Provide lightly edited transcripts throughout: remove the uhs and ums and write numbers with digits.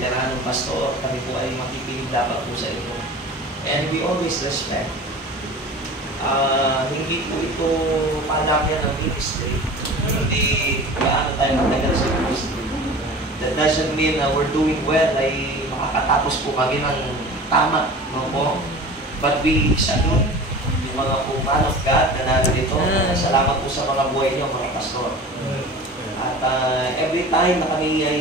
veteranong pastor, kami po ay makikinig dapat po sa inyo. And we always respect. Hindi po ito palakyan ng ministry. Hindi gaano tayo matagal sa ministry. That doesn't mean na we're doing well ay makakatapos po kami ng tama. No po? But we salute yung mga po man of God na narito. Salamat po sa mga buhay niyo, mga pastor. At every time na kami ay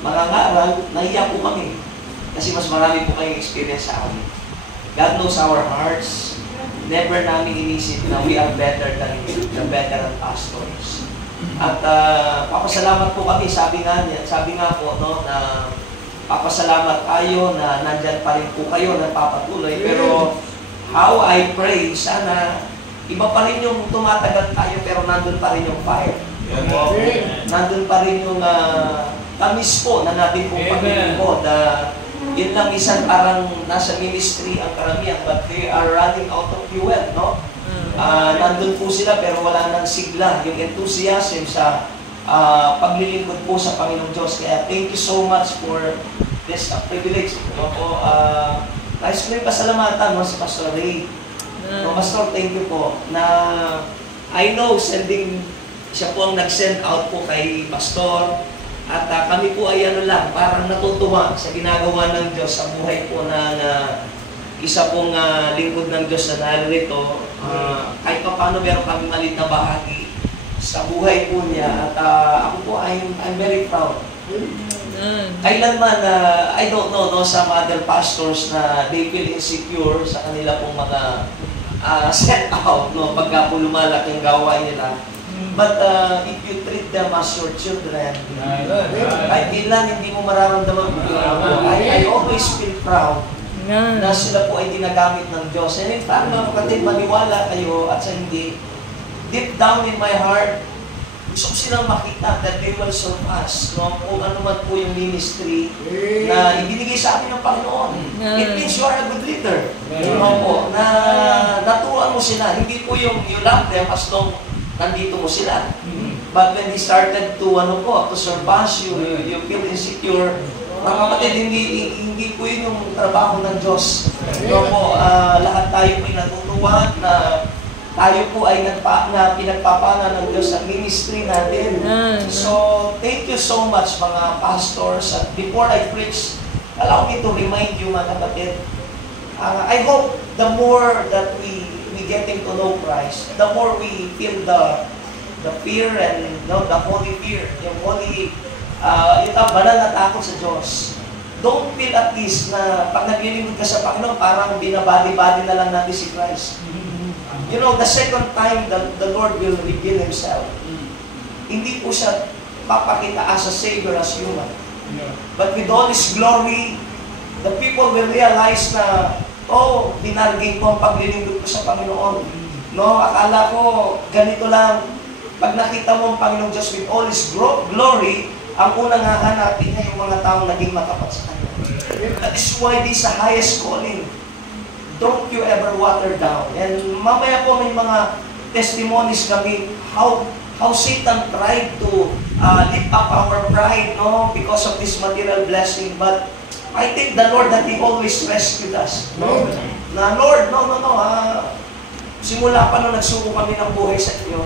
mangangaral, nahiya po kami. Kasi mas marami po kayong experience sa amin. God knows our hearts. Never namin inisip na we are better than the veteran pastors. At papasalamat po kami, sabi nga po, no, na papasalamat tayo na nandyan pa rin po kayo, nagpapatuloy. Pero how I pray, sana iba pa rin yung tumatagal tayo pero nandun pa rin yung fire. Nandun pa rin yung tamis po na natin pong pagkain po. Yun lang isang parang nasa ministry ang karamihan, but they are running out of fuel, no? Nandun po sila pero wala nang sigla, yung enthusiasm sa paglilingkod po sa Panginoong Diyos. Kaya thank you so much for this privilege. Nais ko yung pasalamatan sa Pastor Ray. Pastor, thank you po. Na I know siya po ang nag-send out po kay Pastor. At kami po ay parang natutuwa sa ginagawa ng Diyos sa buhay po ng isa pong lingkod ng Diyos na narito. Kahit pa paano meron kami maliit na bahagi sa buhay po niya. At ako po, I'm very proud. Kailanman, I don't know, no, some other pastors na they feel insecure sa kanila pong mga set out, no, pagka po lumalaki ang gawain nila. But if you treat them as your children, kahit ilan hindi mo mararamdaman po. I always feel proud na sila po ay ginagamit ng Diyos. And in fact, mga kapatid, maniwala kayo at sa hindi, deep down in my heart, gusto ko silang makita that they will surpass, no? Kung ano man po yung ministry na ibinigay sa akin ng Panginoon. It means you are a good leader. No po, na naturuan mo sila. Hindi po yung you love them as long nandito mo sila. But when they started to to surpass you, you feel insecure. Mga kapatid, hindi po yun yung trabaho ng Diyos. No po, lahat tayo po ay natutuwa na tayo po ay pinagpapana ng Diyos sa ministry natin. So, thank you so much mga pastors. At before I preach, allow me to remind you mga kapatid, I hope the more that we getting to know Christ, the more we feel the fear and the holy fear, yung holy, yung banal na takot sa Diyos. Don't feel at least na pag naglilingkod ka sa Panginoon, parang binabali-bali na lang natin si Christ. You know, the second time the Lord will reveal Himself, hindi po siya papakita as a Savior, as human. But with all His glory, the people will realize na dinargin ko ang paglilingkod ko sa Panginoon. No, akala ko ganito lang. Pag nakita mo ang Panginoong Diyos with all His glory, ang unang hahanapin niya yung mga taong naging matapat sa Kanya. That is why this is the highest calling. Don't you ever water down. And mamaya po may mga testimonies kami how Satan tried to lift up our pride, no, because of this material blessing. But I think the Lord that He always rescued us. No? Na Lord, simula pa nung nagsuko kami ng buhay sa inyo,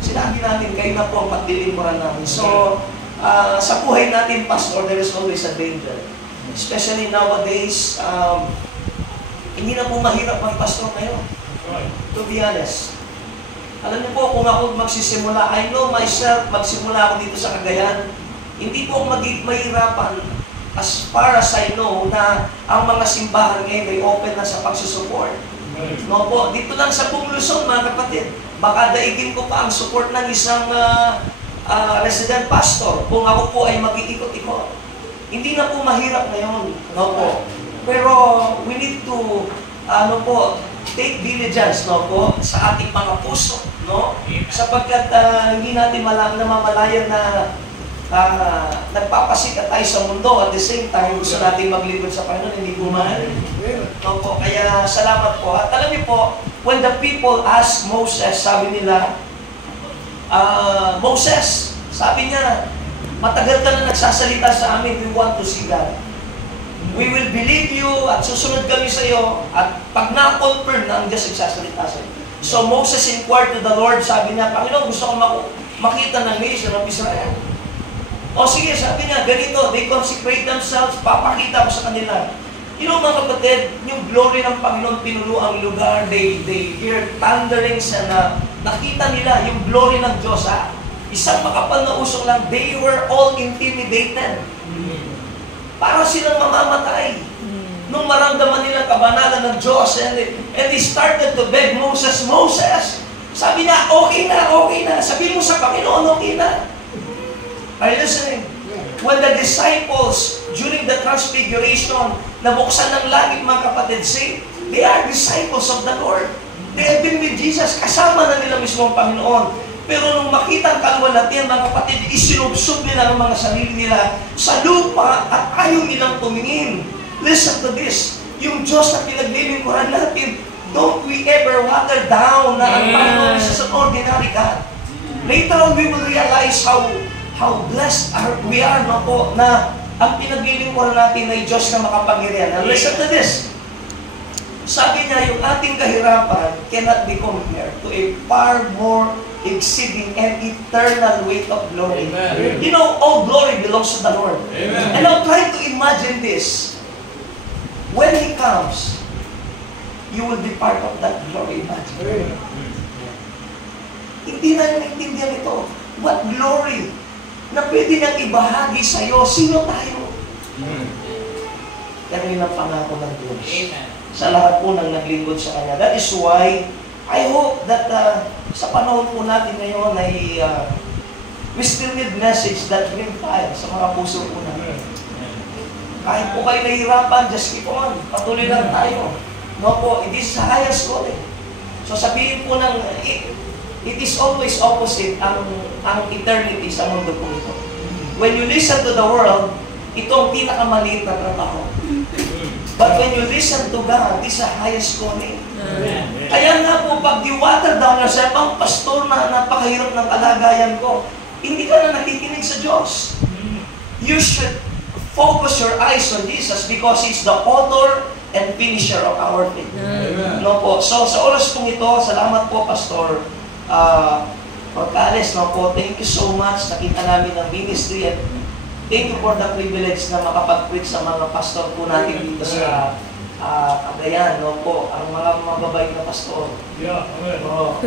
sinabi namin, kayo na po ang pagdilimuran namin. So, sa buhay natin, Pastor, there is always a danger. Especially nowadays, hindi na po mahirap mag-pastor ngayon. To be honest. Alam niyo po, kung ako magsisimula, I know myself, magsimula ako dito sa Cagayan, hindi po ako mahirapan. As far as I know, na ang mga simbahan ngayon ay open na sa pagsusupport. No po, dito lang sa buong Luzon, mga kapatid, baka daigin ko pa ang support ng isang resident pastor kung ako po ay mag-iikot-ikot. Hindi na po mahirap ngayon. No po. Pero we need to take diligence, no po, sa ating mga puso, no? Sapagkat hindi natin namamalayan na nagpapasikat tayo sa mundo at the same time gusto natin maglingkod sa Panginoon, hindi bumahal. No, kaya salamat po. At alam niyo po, when the people asked Moses, sabi nila, Moses, sabi niya, Matagal ka na nagsasalita sa amin, we want to see God. We will believe you at susunod kami sa iyo at pag na-confirm na ang Diyos nagsasalita sa iyo. So Moses inquired to the Lord, sabi niya, Panginoon, gusto ko makita ng nation of Israel. O sige, sabi niya, ganito, they consecrate themselves, papakita ko sa kanila. You know mga kapatid, yung glory ng Panginoon pinuno ang lugar, they hear thunderings and nakita nila yung glory ng Diyos. Isang makapal na usok lang, they were all intimidated. Para silang mamamatay. Nung maramdaman nila kabanalan ng Diyos, and they started to beg Moses, Moses, sabi niya, okay na. Sabi mo sa Panginoon, okay na. Are you listening? When the disciples, during the transfiguration, nabuksan ng langit mga kapatid, say, they are disciples of the Lord. They have been with Jesus, kasama na nila mismo ang Panginoon. Pero nung makita ang kaluwalhatian, mga kapatid, isinubsob nila ng mga sarili nila sa lupa at ayaw nilang tumingin. Listen to this. Yung Diyos na pinaglilingkuran natin, don't we ever water down na ang Panginoon is an ordinary God. Later on, we will realize how blessed we are na ang pinaglilingkuran natin ay Diyos na makapangyarihan. And listen to this. Sabi niya, yung ating kahirapan cannot be compared to a far more exceeding and eternal weight of glory. Amen. You know, all glory belongs to the Lord. Amen. And I'm trying to imagine this. When He comes, you will be part of that glory. Imagine. Hindi na naintindihan ito. What glory na pwede niyang ibahagi sa iyo. Sino tayo? Yan yun ang pangako ng Diyos. Amen. Sa lahat po ng naglingkod sa Kanya. That is why, I hope that sa panahon po natin ngayon ay we still need message that will fire sa mga puso po natin. Kahit po kayo nahihirapan, just keep on. Patuloy lang tayo. No po, it is the highest calling. So sabihin po ng, it is always opposite ang eternity sa mundo po ito. When you listen to the world, ito ang pinakamaliit na trabaho. But when you listen to God, this is the highest calling. Amen. Kaya nga po, pag you-water down yourself, ang pastor na napakahirap ng kalagayan ko, hindi ka na nakikinig sa Diyos. You should focus your eyes on Jesus because He's the author and finisher of our faith. No po. So, sa oras pong ito, salamat po, Pastor Portales. No po, thank you so much. Nakita namin ang ministry and thank you for the privilege na makapag-preach sa mga pastor po natin dito sa Cagayan, no po, ang mga mababait na pastor. Yeah, amen. Oh.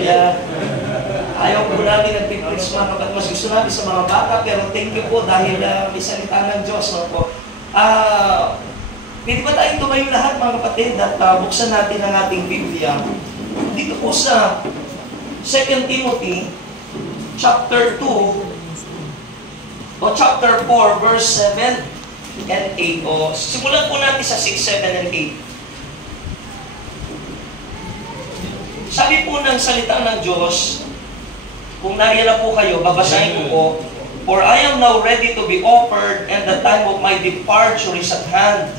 Yeah. Ayaw po namin nag-preach mga kapatid. Mas gusto namin sa mga bata, pero thank you po dahil may salita ng Diyos, no po. Pwede ba tayong tumayo lahat mga kapatid at buksan natin ang ating Biblia dito po sa 2 Timothy chapter 2 o chapter 4 verse 7 and 8. O simulan po natin sa 6, 7 and 8. Sabi po ng salita ng Diyos, kung nariyan po kayo, babasahin ko po, for I am now ready to be offered and the time of my departure is at hand.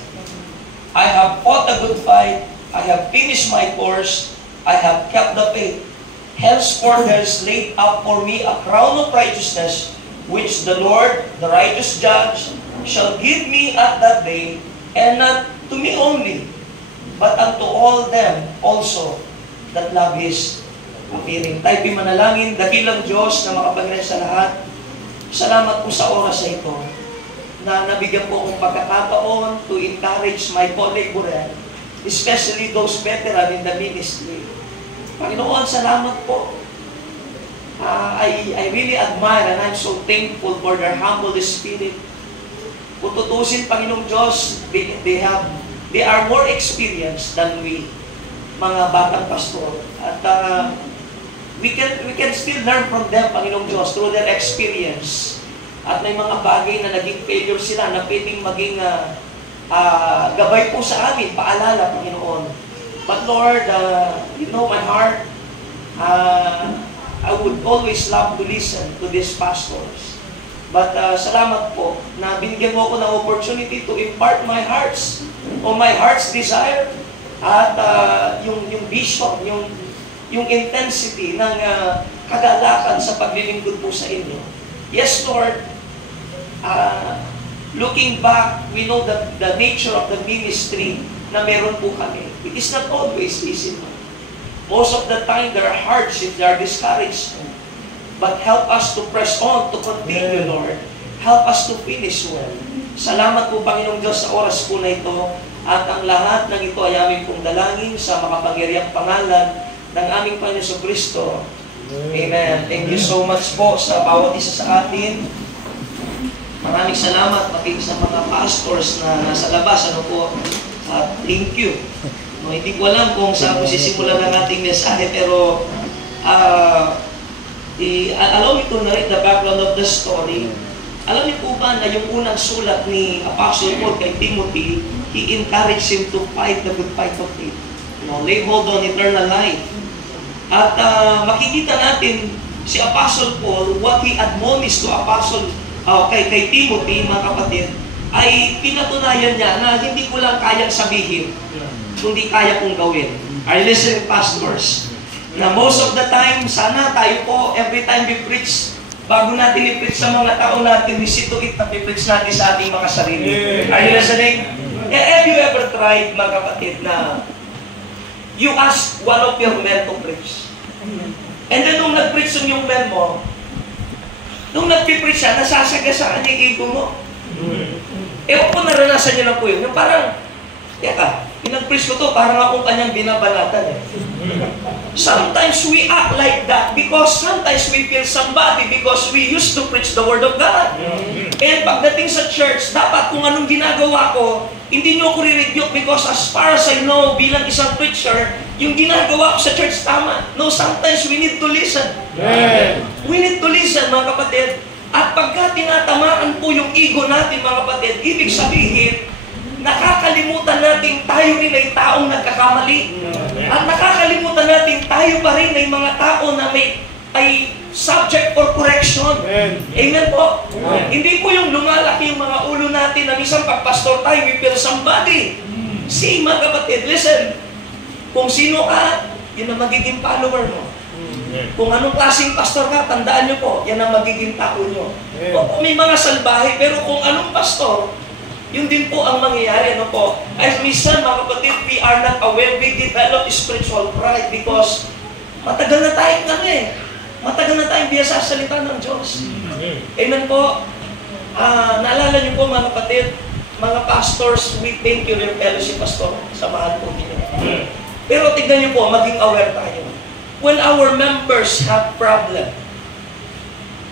I have fought a good fight, I have finished my course, I have kept the faith. Henceforth there is laid up for me a crown of righteousness, which the Lord, the righteous judge, shall give me at that day, and not to me only, but unto all them also that love His appearing. Tayo manalangin, dakilang Diyos na makapangyarihan sa lahat. Salamat po sa oras na ito, na nabigyan po akong pagkakataon to encourage my co-laborer, especially those veteran in the ministry. Panginoon, salamat po. I really admire and I'm so thankful for their humble spirit. Kung tutusin, Panginoong Diyos, they are more experienced than we, mga batang pastor. At we can still learn from them, Panginoong Diyos, through their experience. At may mga bagay na naging failure sila na pwedeng maging gabay po sa amin, paalala, Panginoon. But Lord, you know my heart. I would always love to listen to these pastors. But salamat po na binigyan mo ako ng opportunity to impart my heart's desire at yung vision, yung intensity ng kagalakan sa paglilingkod po sa inyo. Yes, Lord, looking back, we know that the nature of the ministry na meron po kami. It is not always easy. Most of the time, there are hardships, there are discouraged. But help us to press on, to continue, Lord. Help us to finish well. Salamat po, Panginoong Diyos, sa oras po na ito. At ang lahat ng ito ay aming pong dalangin sa makapangyarihang pangalan ng aming Panginoon sa Kristo. Amen. Thank you so much po sa bawat isa sa atin. Maraming salamat pati sa mga pastors na nasa labas. Ano po? Thank you. No, hindi ko alam kung saan po sisimulan ng ating mensahe, pero allow me to narrate the background of the story. Alam niyo po ba na yung unang sulat ni Apostle Paul kay Timothy, he encouraged him to fight the good fight of faith. Lay hold on eternal life. At makikita natin si Apostle Paul, what he admonished to kay Timothy, mga kapatid, ay pinatunayan niya na hindi ko lang kayang sabihin, kundi kaya kong gawin. Are you listening, pastors? Na most of the time, sana tayo po, every time we preach, bago natin i-preach sa mga tao natin, we see to it na i-preach natin sa ating mga sarili. Are you listening? Have you ever tried, mga kapatid, na you ask one of your men to preach? And then nung nag-preach yung men mo, nung nag-preach siya, nasasagasaan yung ego mo. Ewan ko, naranasan niyo na po yun. Yung parang, teka, pinag-preach ko to, parang akong kanyang binabanatan eh. Sometimes we act like that because sometimes we feel somebody because we used to preach the Word of God. And pagdating sa church, dapat kung anong ginagawa ko, hindi nyo ako re-rebuke because as far as I know, bilang isang preacher, yung ginagawa ko sa church tama. No, sometimes we need to listen. We need to listen, mga kapatid. At pagka tinatamaan po yung ego natin, mga kapatid, ibig sabihin, nakakalimutan natin tayo rin ay taong nagkakamali. At nakakalimutan natin tayo pa rin ay mga tao na ay subject for correction. Amen po? Hindi po yung lumalaki yung mga ulo natin na minsan pag-pastor tayo, we feel somebody. See, mga kapatid, listen. Kung sino ka, yun ang magiging follower mo. Kung anong klaseng pastor ka, tandaan nyo po, yan ang magiging tao nyo. O, may mga salbahe, pero kung anong pastor, yun din po ang mangyayari, ano po. As minsan, mga kapatid, we are not aware, we develop spiritual pride because matagal na tayong matagal na tayong biyasa sa salita ng Diyos. Amen po. Naalala niyo po, mga kapatid, mga pastors, we thank you your fellowship, pastor. Samahan po niyo. Pero tignan niyo po, maging aware tayo. When our members have problem,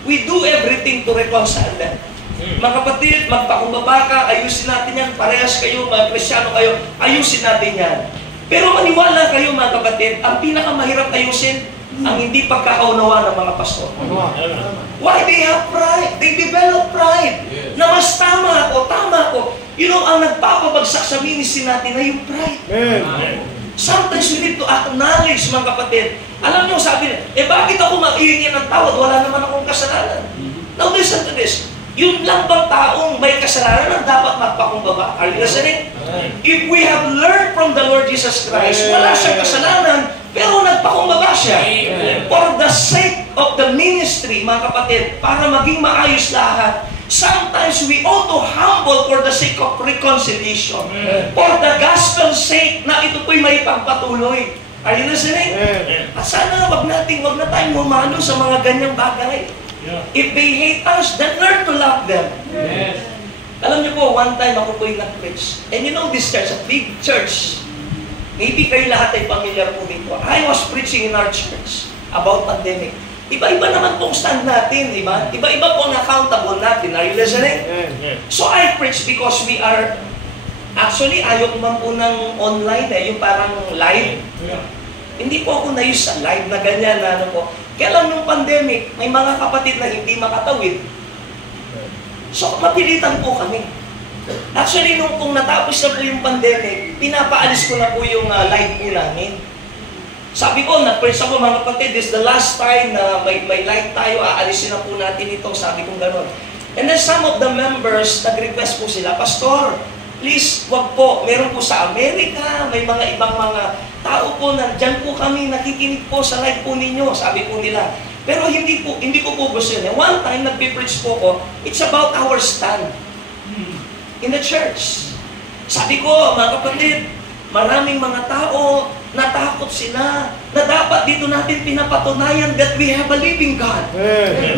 we do everything to reconcile them. Mga kapatid, magpakumbaba ka, ayusin natin yan. Parehas kayo, mga Kristyano kayo, ayusin natin yan. Pero maniwala kayo, mga kapatid, ang pinakamahirap ayusin, ang hindi pagkakaunawa ng mga pastor. Why they have pride? They develop pride. Na mas tama ako. You know, ang nagpapabagsak sa ministry natin na yung pride. Sometimes we need to acknowledge, mga kapatid. Alam niyo, sabi niya, bakit ako mag-iingin ng tawad? Wala naman akong kasalanan. Now listen to this. Yung lang bang taong may kasalanan ang dapat magpakumbaba? Are you listening? If we have learned from the Lord Jesus Christ, wala siyang kasalanan, pero nagpakumbaba siya. For the sake of the ministry, mga kapatid, para maging maayos lahat, sometimes we ought to humble for the sake of reconciliation. For the gospel's sake, na ito po'y may pagpatuloy. Are you listening? At sana wag na tayong humano sa mga ganyang bagay. If they hate us, then learn to love them. Alam niyo po, one time ako po'y nag-preach. And you know this church, a big church. Maybe kayo lahat ay familiar po dito. I was preaching in our church about pandemic. Iba-iba naman pong stand natin, di ba? Iba-iba po ang accountable natin. Are you listening? So I preach because we are, actually, ayaw ko man po ng online, yung parang live. Hindi po ako na-use sa live na ganyan na ano po. Kaya lang nung pandemic, may mga kapatid na hindi makatawid. So, mapilitan po kami. Actually, nung kung natapos na po yung pandemic, pinapaalis ko na po yung live po namin. Sabi ko, nag-preach ako, mga kapatid, this is the last time na may live tayo, aalisin na po natin ito. Sabi ko gano'n. And then some of the members, nag-request po sila, Pastor, please, wag po. Meron po sa Amerika, may mga ibang mga tao po na dyan po kami nakikinig po sa live po ninyo. Sabi po nila, Pero hindi ko po gusto yun. One time, nag-preach po ko, it's about our stand in the church. Sabi ko, mga kapatid, maraming mga tao, natakot sila, na dapat dito natin pinapatunayan that we have a living God.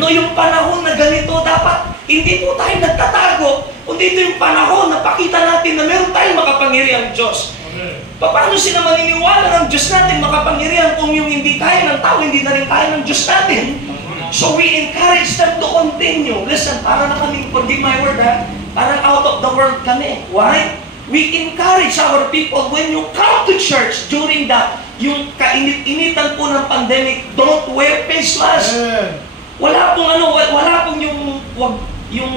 No, yung panahon na ganito, dapat hindi po tayo nagtatago, kundi ito yung panahon na pakita natin na meron tayong makapangyarihang Diyos. Paano sila maniniwala ng Diyos natin makapangyarihan kung yung hindi kaya ng tao, hindi na rin kaya ng Diyos natin? So we encourage them to continue. Listen, para na kami, forgive my word ha, parang out of the world kami. Why? We encourage our people when you come to church during yung kainit-initan po ng pandemic, don't wear face mask. Wala pong yung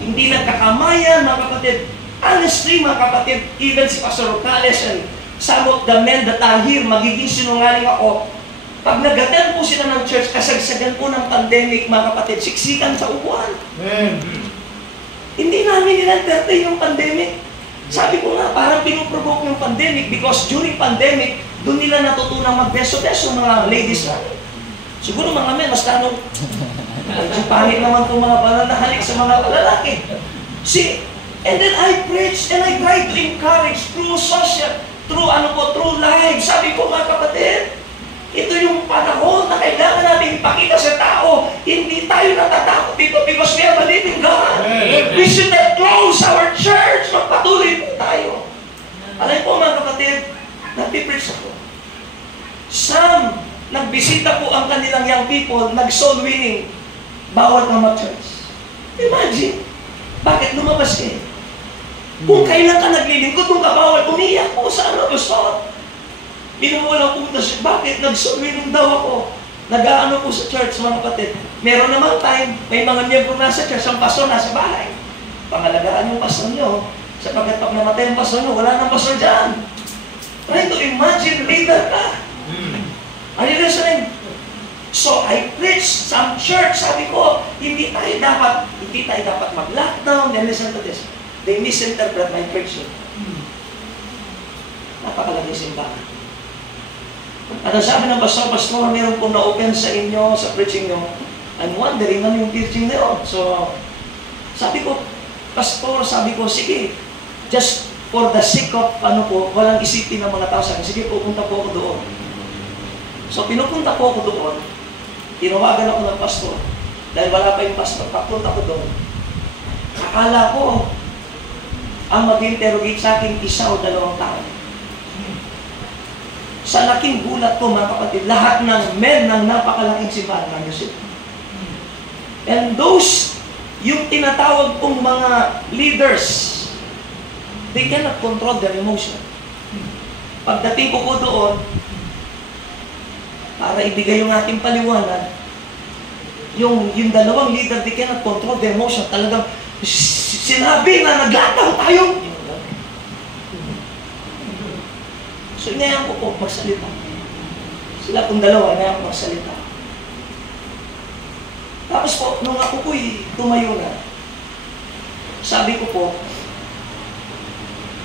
hindi nagkakamayan, mga kapatid. Honestly, mga kapatid, even si Pastor Rocales and some of the men that are here, magiging sinungaling ako. Pag nag-attend po sila ng church, kasagsagan po ng pandemic, mga kapatid, siksikan sa upuan. Hindi namin in-entertain yung pandemic. Sabi ko nga, parang pinuprovoke yung pandemic because during pandemic, doon nila natutunang magbeso-beso mga ladies namin. Siguro mga men, mas tanong, pangit naman itong mga pananahalik sa mga lalaki. See, and then I preach and I try to encourage through social, through live. Sabi ko mga kapatid, ito yung panahon na kailangan natin ipakita sa tao. Hindi tayo natatakot dito because we have a living God. We should not close our church. Magpatuloy po tayo. Alam po mga kapatid, nagpipreach ako. Some, nagbisita po ang kanilang young people, nag-soul winning, bawal ka mag-church. Imagine, bakit lumabas kayo? Kung kailan ka naglilingkod, kung ka bawal, umiyak po sa gusto. Binuwala po na siya, bakit? Nag-soul-winning daw ako. Nag-aano po sa church, mga kapatid. Meron naman time, may mga miyembro nasa church, ang pastor nasa bahay. Pangalagaan yung pastor nyo. Sapagkat pag namatay ang pastor nyo, wala nang pastor dyan. Try to imagine, leader ka. Are you listening? So, I preach some church, sabi ko, hindi tayo dapat mag-lockdown. Then listen to this. They misinterpret my preaching. Napakalaki simbahan. Ano sabi ng pastor, meron pong na-open sa inyo, sa preaching nyo. I'm wondering ano yung preaching nyo. So, sabi ko, pastor, sige, just for the sake of, walang isipin ng mga tao sa akin, sige, pupunta po ako doon. So, pinupunta po ako doon. Tinawagan ako ng pastor. Dahil wala pa yung pastor, papunta ko doon. Akala ko, ang mag-interrogate sa akin, 1 o 2 taon. Sa laking gulat ko, mga kapatid, lahat ng men ng napakalaking simbahan ng Diyos. And those, yung tinatawag kong mga leaders, they cannot control their emotion. Pagdating ko doon, para ibigay yung ating paliwanag, yung 2 leader, they cannot control their emotion. Talagang sinabi na naglataw tayo. So, inayang ko po magsalita. Sila kung 2, inayang ko magsalita. Tapos po, nung ako po'y tumayo na, sabi ko po,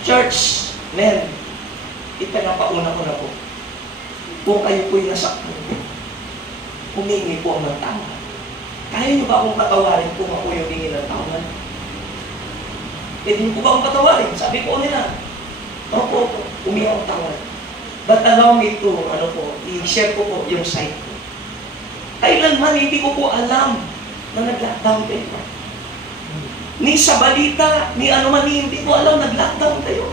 church, men, ipinapauna ko na po. Kung kayo po'y nasaktan, humingi po ang ng tama. Kaya niyo ba akong patawarin kung ako yung hingi ng tawad? Pwede niyo po ba akong patawarin? Sabi ko nila, opo, humingi ang tawad. But allow me to, i-share ko po yung site ko. Kailanman, hindi ko po alam na nag-lockdown kayo. Ni sa balita, ni hindi ko alam nag-lockdown kayo.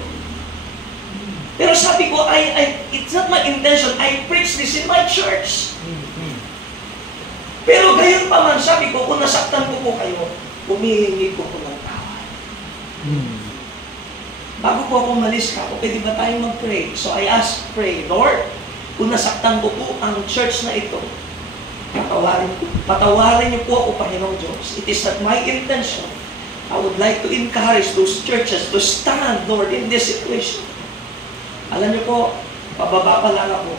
Pero sabi ko, it's not my intention, I preach this in my church. Pero gayon pa man, sabi ko, kung nasaktan ko po kayo, humihingi ko po ng tawad. Bago po ako umalis ka, pwede ba tayo mag-pray? So I pray, Lord, kung nasaktan ko po ang church na ito, patawarin niyo po ako, Panginoong Diyos. It is not my intention. I would like to encourage those churches to stand, Lord, in this situation. Alam niyo po, pababa pa lang ako.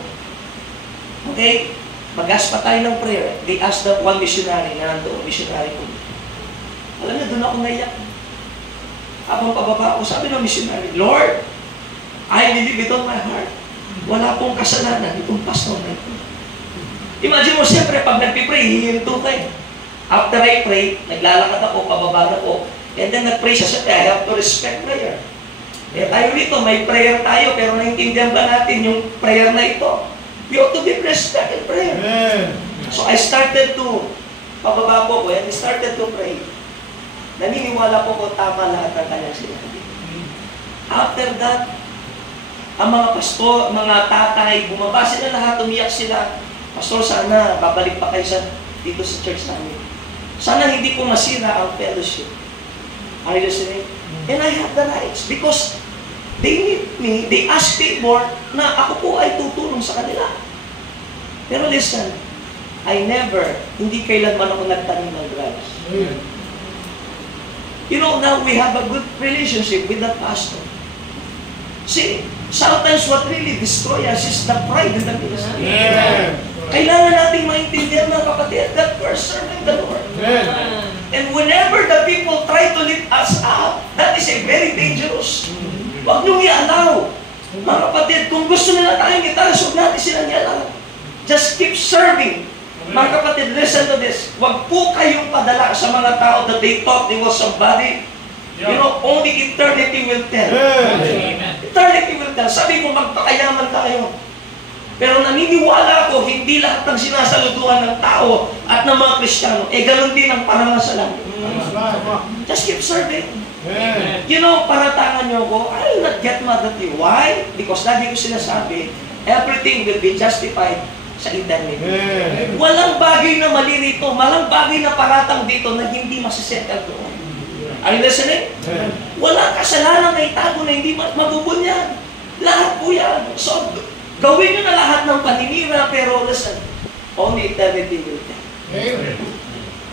Okay? Mag-ask pa tayo ng prayer. They asked the one missionary na nandoon, missionary po. Alam niyo, doon ako naiyak. Habang pababa ako, sabi ng missionary, Lord, I believe it on my heart. Wala pong kasalanan itong pastor na ito. Imagine mo, siyempre, pag nagpipray, hihinto ka eh. After I pray, naglalakad ako, pababa na po, and then nag-pray siya, siyempre, I have to respect prayer. Eh, tayo dito, may prayer tayo, pero naintindihan ba natin yung prayer na ito? We ought to give respect in prayer. So I started to, pababa po ko, and I started to pray. Naniniwala po ko tama lahat ng kanyang sinabi. After that, ang mga pastor, mga tatay, bumaba sila lahat, umiyak sila. Pastor, sana babalik pa kayo dito sa church namin. Sana hindi ko masira ang fellowship. Are you listening? And I have the rights because they need me, they ask me more na ako po ay tutulong sa kanila. Pero listen, I never, hindi kailanman ako nagtanim ng drugs. You know, now we have a good relationship with that pastor. See, sometimes what really destroys us is the pride in the ministry. Kailangan nating maintindihan mga kapatid that we're serving the Lord. And whenever the people try to lift us up, that is a very dangerous. Huwag niyong i-allow. Mga kapatid, kung gusto nila tayong italas, huwag natin silang i-allow. Just keep serving. Mga kapatid, listen to this. Huwag po kayong padala sa mga tao that they thought they was somebody. You know, only eternity will tell. Eternity will tell. Sabi ko, magpakayaman tayo. Pero naniniwala ako, hindi lahat ng sinasaluduhan ng tao at ng mga Kristiyano, eh ganun din ang panangasalan. Just keep serving. You know, paratangan nyo ko, I will not get mad at you. Why? Because lagi ko sinasabi, everything will be justified sa eternity. Walang bagay na mali rito, walang bagay na paratang dito na hindi masisettle doon. Are you listening? Walang kasalanan na itago na hindi mabubunyag. Lahat po yan. So, gawin nyo na lahat ng paninira, pero listen, only eternity will tell.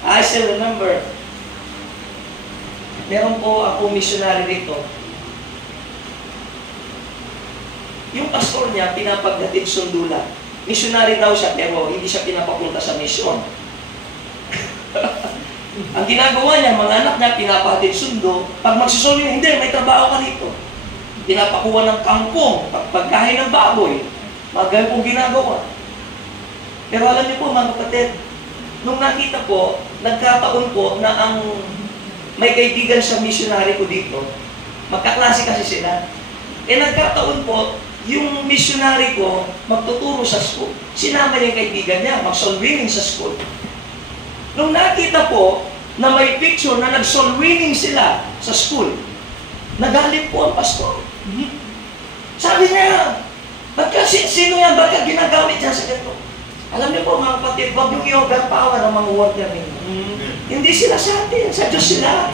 I still remember, meron po ako missionary dito. Yung pastor niya, pinapagdating sundula. Missionary daw siya, pero hindi siya pinapapunta sa misyon. Ang ginagawa niya, mga anak niya, pinapahatid sundo. Pag magsusulo niya, hindi, may trabaho ka dito. Pinapakuha ng kangkong, pagkain ng baboy. Mga ganun pong ginagawa. Pero alam niyo po, mga kapatid, nung nakita po, nagkataon po na ang may kaibigan sa missionary ko dito, magkaklase kasi sila. Eh nagkataon po, yung missionary ko magtuturo sa school. Sinama niya yung kaibigan niya, mag-soul winning sa school. Nung nakita po na may picture na nag-soul winning sila sa school, nagalit po ang pastor. Sabi niya, sino yan? Ba't ginagamit niya sa ganito? Alam niyo po mga kapatid, wag yung i-overpower ang mga worker ninyo. Hindi sila sa atin, sa Diyos sila.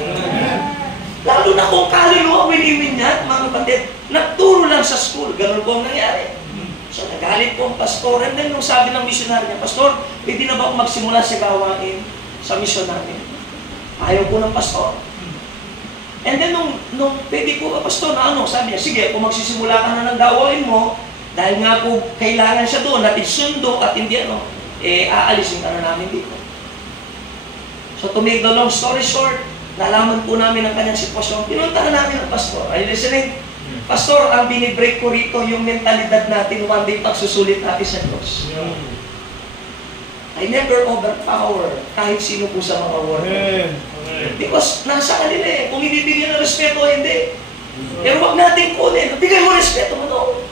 Lalo na kung kaluluwa winiwin niya, mga kapatid, nagturo lang sa school, ganun po ang nangyari. So nagalit po ang pastor, and then nung sabi ng missionary niya, Pastor, hindi na ba ako magsimula sa gawain sa misyon namin? Ayaw po ng pastor. And then nung pwede po pastor na sabi niya, sige, kung magsisimula ka na ng gawain mo, dahil nga po kailangan siya doon, natin sundo at hindi aalisin ka na namin dito. So to make the long story short, nalaman po namin ang kanyang sitwasyon, pinuntahan namin ang pastor. Are you listening? Pastor, ang binibreak ko rito yung mentalidad natin one day pagsusulit natin sa Diyos. I never overpower kahit sino po sa mga worker. Because nasa kanila eh. Kung ibibigyan ng respeto, hindi. Pero wag natin kunin. Bigay mo respeto mo doon.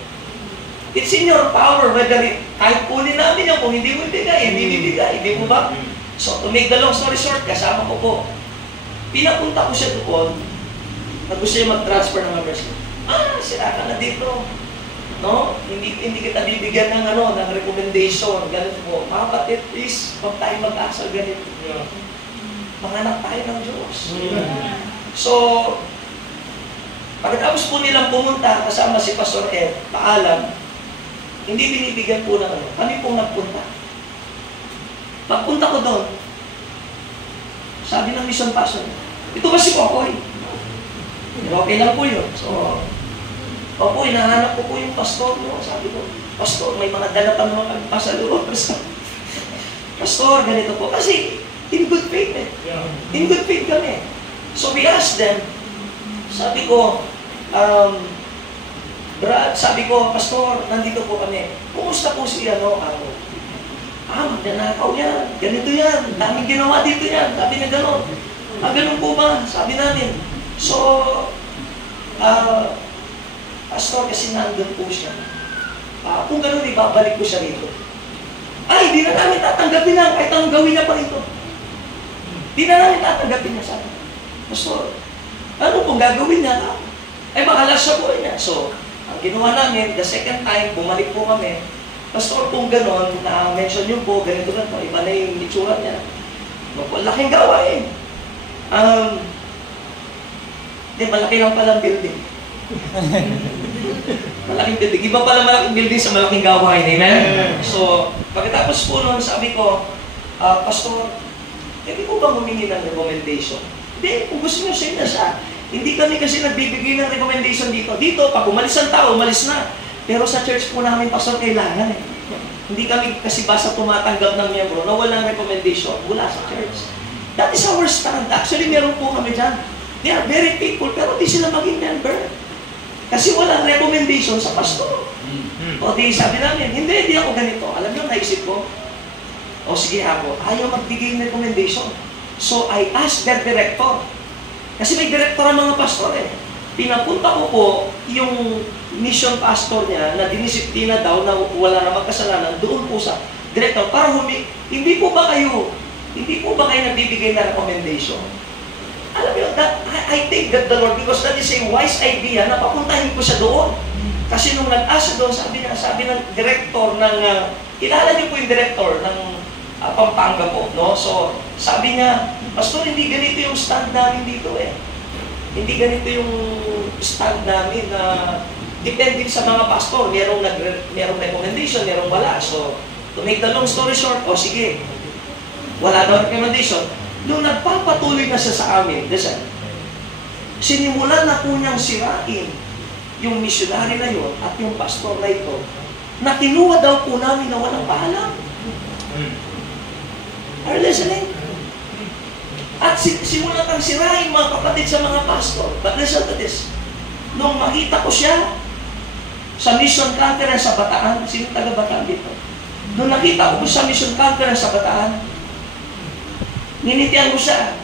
It's in your power whether kahit kunin namin yan, kung hindi mo ibigay, hindi bibigay. Hindi mo ba? So, to make the long story short, kasama ko po. Pinapunta ko siya doon na gusto niya mag-transfer ng membership. Sira ka na dito. No? Hindi kita bibigyan ng ng recommendation. Ganun po. Mga kapatid, please, huwag tayo mag-asal ganito. Manganak tayo ng Diyos. So, pagkatapos po nilang pumunta, kasama si Pastor Ed, paalam, hindi binibigyan po ng kami pong nagpunta. Pagpunta ko doon, sabi ng mission pastor, ito ba si Popoy? Okay lang po yun. So, Popoy, nahanap ko po yung pastor mo. Sabi ko, Pastor, may mga dala pa naman kami pasalubong. Pastor, ganito po. Kasi, in good faith eh. In good faith kami. So we asked them, sabi ko, Brad, sabi ko, Pastor, nandito po kami. Kumusta po si Magnanakaw yan, ganito yan, daming ginawa dito yan, sabi na gano'n. Ganun po ba? Sabi namin. So, pastor, kasi nandun po siya. Kung gano'n, ibabalik ko siya rito. Ay, di na namin tatanggapin lang, kahit anong gawin niya pa rito. Di na namin tatanggapin niya, sabi. Pastor, ano kung gagawin niya? Ay, makalas siya po niya. So, ang ginawa namin, the second time, bumalik po kami. Pastor, kung gano'n, na-mention niyo po, ganito, iba na yung itsura niya. Laking gawain. Malaki lang palang building. Malaking building. Iba pala malaking building sa malaking gawain. Amen? So, pagkatapos po noon, sabi ko, Pastor, hindi ko ba humingi ng recommendation? Hindi, kung gusto niyo sa inyo siya. Hindi kami kasi nagbibigay ng recommendation dito. Dito, pag umalis ang tao, umalis na. Pero sa church po namin, Pastor, kailangan eh. Hindi kami kasi basta tumatanggap ng miyembro na walang recommendation mula sa church. That is our stand. Actually, meron po kami dyan. They are very faithful, pero di sila maging member. Kasi walang recommendation sa pastor. O di sabi namin, hindi ako ganito. Alam niyo, naisip ko, o sige ako, ayaw magbigay ng recommendation. So I asked their director. Kasi may director ang mga pastor eh. Pinapunta ko po yung mission pastor niya na dinisiplina daw na wala namang kasalanan doon po sa director para hindi po ba kayo nagbibigay na recommendation? Alam niyo, I think that the Lord, because that is a wise idea na papuntahin ko siya doon. Kasi nung nag-asa doon, sabi ng director ng, kilala niyo po yung director ng Pampanga po, no? So, sabi niya, Pastor, hindi ganito yung stand namin dito eh. Hindi ganito yung stand namin na depende sa mga pastor. Merong recommendation, merong wala. So, to make the long story short, sige, wala daw recommendation. Nung nagpapatuloy na siya sa amin, listen, sinimulan na po niyang sirain yung missionary na yun at yung pastor na ito, na kinuha daw po namin na walang paalam. Are you listening? At simulan kang sirain mga kapatid sa mga pastor. But listen to this. Nung makita ko siya sa mission conference sa Bataan, sino taga Bataan dito? Nung nakita ko sa mission conference sa Bataan, ninitian ko siya.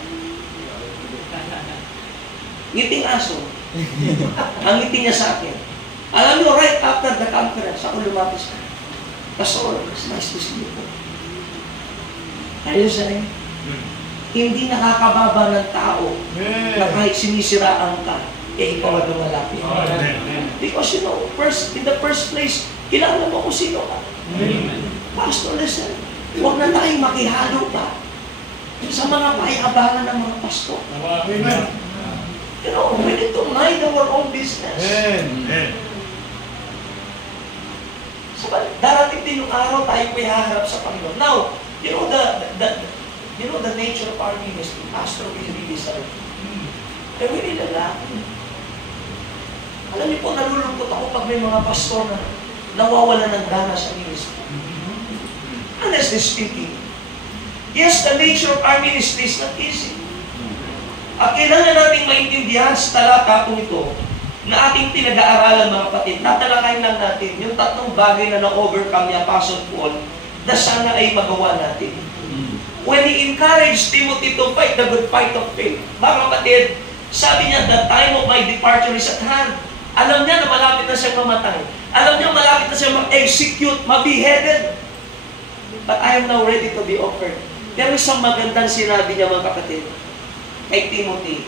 Ngiting aso. Ang ngiti niya sa akin. Alam niyo, right after the conference, ako lumapis ka. Pastor, it's nice to see you po. Are you listening? Hindi nakakababa ng tao na kahit sinisiraan ka, ikaw ang lumalapit. Because in the first place, kilala mo kung sino ka. Pastor, listen, huwag na tayong makihalo pa sa mga payabangan ng mga pastor. You know, we need to mind our own business. So, darating din yung araw tayo po haharap sa Panginoon. Now, you know the nature of our ministry. Pastor, we really serve. Kaya we really lalaki. Alam niyo po, nalulungkot ako pag may mga pastor na nawawala ng gana sa ministry. Honestly speaking, yes, the nature of our ministry is not easy. At kailangan natin maintindihan sa talata kung ito na ating pinag-aaralan mga kapatid. Tatalakayin lang natin yung tatlong bagay na na-overcome ni Apostle Paul na sana ay magawa natin. When he encouraged Timothy to fight the good fight of faith, mga kapatid, sabi niya, the time of my departure is at hand. Alam niya na malapit na siyang mamatay. Alam niya malapit na siyang ma-execute, ma-beheaded. But I am now ready to be offered. Pero isang magandang sinabi niya mga kapatid, kay Timothy.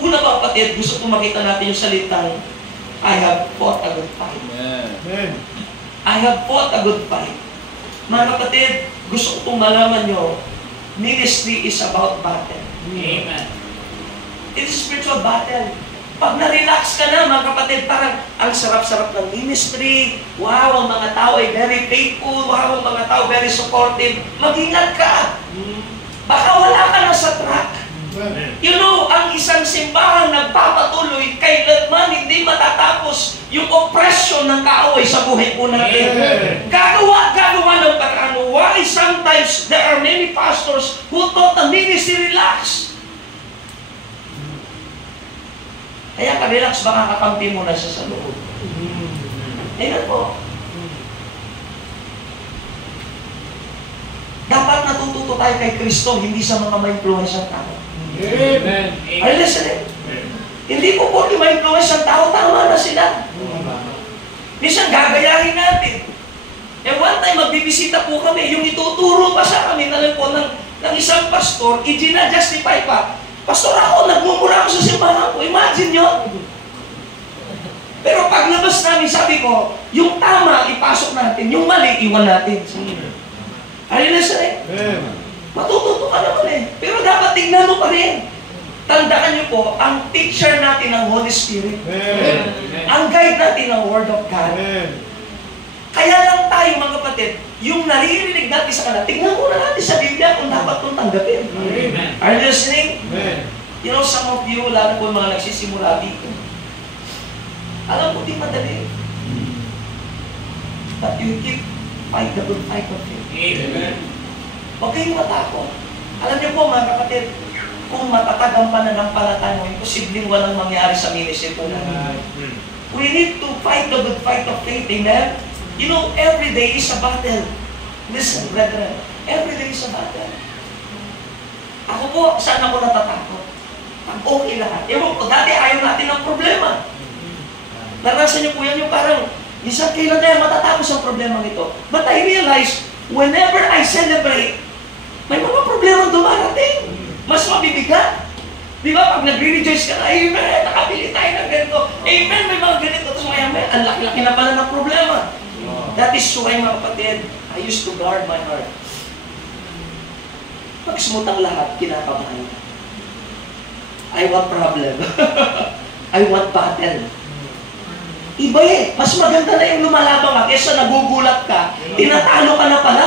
Una mga kapatid, gusto kong makita natin yung salitang, I have fought a good fight. Amen. I have fought a good fight. Mga kapatid, gusto ko malaman nyo, ministry is about battle. Amen. It is spiritual battle. Pag na-relax ka na, mga kapatid, parang ang sarap-sarap ng ministry. Wow, ang mga tao ay very faithful. Wow, ang mga tao very supportive. Mag-ingat ka. Baka wala ka na sa track. You know, ang isang simbahan nagpapatuloy, kailanman hindi matatapos yung oppression ng kaaway sa buhay po natin. Gagawa ng paraan. Why sometimes there are many pastors who taught the ministry relax. Kaya ka-relax, baka kakampi mo na siya sa loob. Ayan po. Dapat natututo tayo kay Kristo, hindi sa mga ma-influence ng tao. Amen. Are you listening? Hindi po po ma-influence ng tao, tama na sila. Minsan gagayahin natin. One time, magbibisita po kami, yung ituturo pa sa kami, alam po, ng isang pastor, i-justify pa. Pastor ako, nagmumura ako sa simbahan ko. Imagine nyo. Pero paglabas namin, sabi ko, yung tama, ipasok natin. Yung mali, iwan natin. Are you listening? Matututo ka naman eh. Pero dapat tignan mo pa rin. Tandaan niyo po, ang teacher natin ng Holy Spirit. Ang guide natin ng Word of God. Kaya lang tayo, mga kapatid, yung naririnig natin sa kanila, tignan muna natin sa Biblia kung dapat itong tanggapin. Are you listening? You know, some of you, lalo po mga nagsisimula dito, alam mo, di madali. But you keep fight the good fight of faith. Huwag kayong matakot. Alam niyo po, mga kapatid, kung matatag ang pananampalataya mo, imposibleng walang mangyari sa ministry po natin. We need to fight the good fight of faith. Amen? You know, every day is a battle. Listen, brethren, every day is a battle. Ako po, saan ako natatakot? Pag okay lahat. Ewan ko, dati ayaw natin ng problema. Narasan niyo po yan yung parang, isang kailan na matatapos ang problema nito. But I realize, whenever I celebrate, may mga problema dumarating. Mas mabibigat. Di ba? Pag nagre-rejoice ka na, amen, nakabili tayo ng ganito. Amen, may mga ganito. Tapos may ang laki-laki na pala ng problema. That is why, mga kapatid, I used to guard my heart. Pag smooth ang lahat, kinakabahan. I want problem. I want battle. Iba eh. Mas maganda na yung lumalabang ka kesa nagugulat ka, tinatalo ka na pala.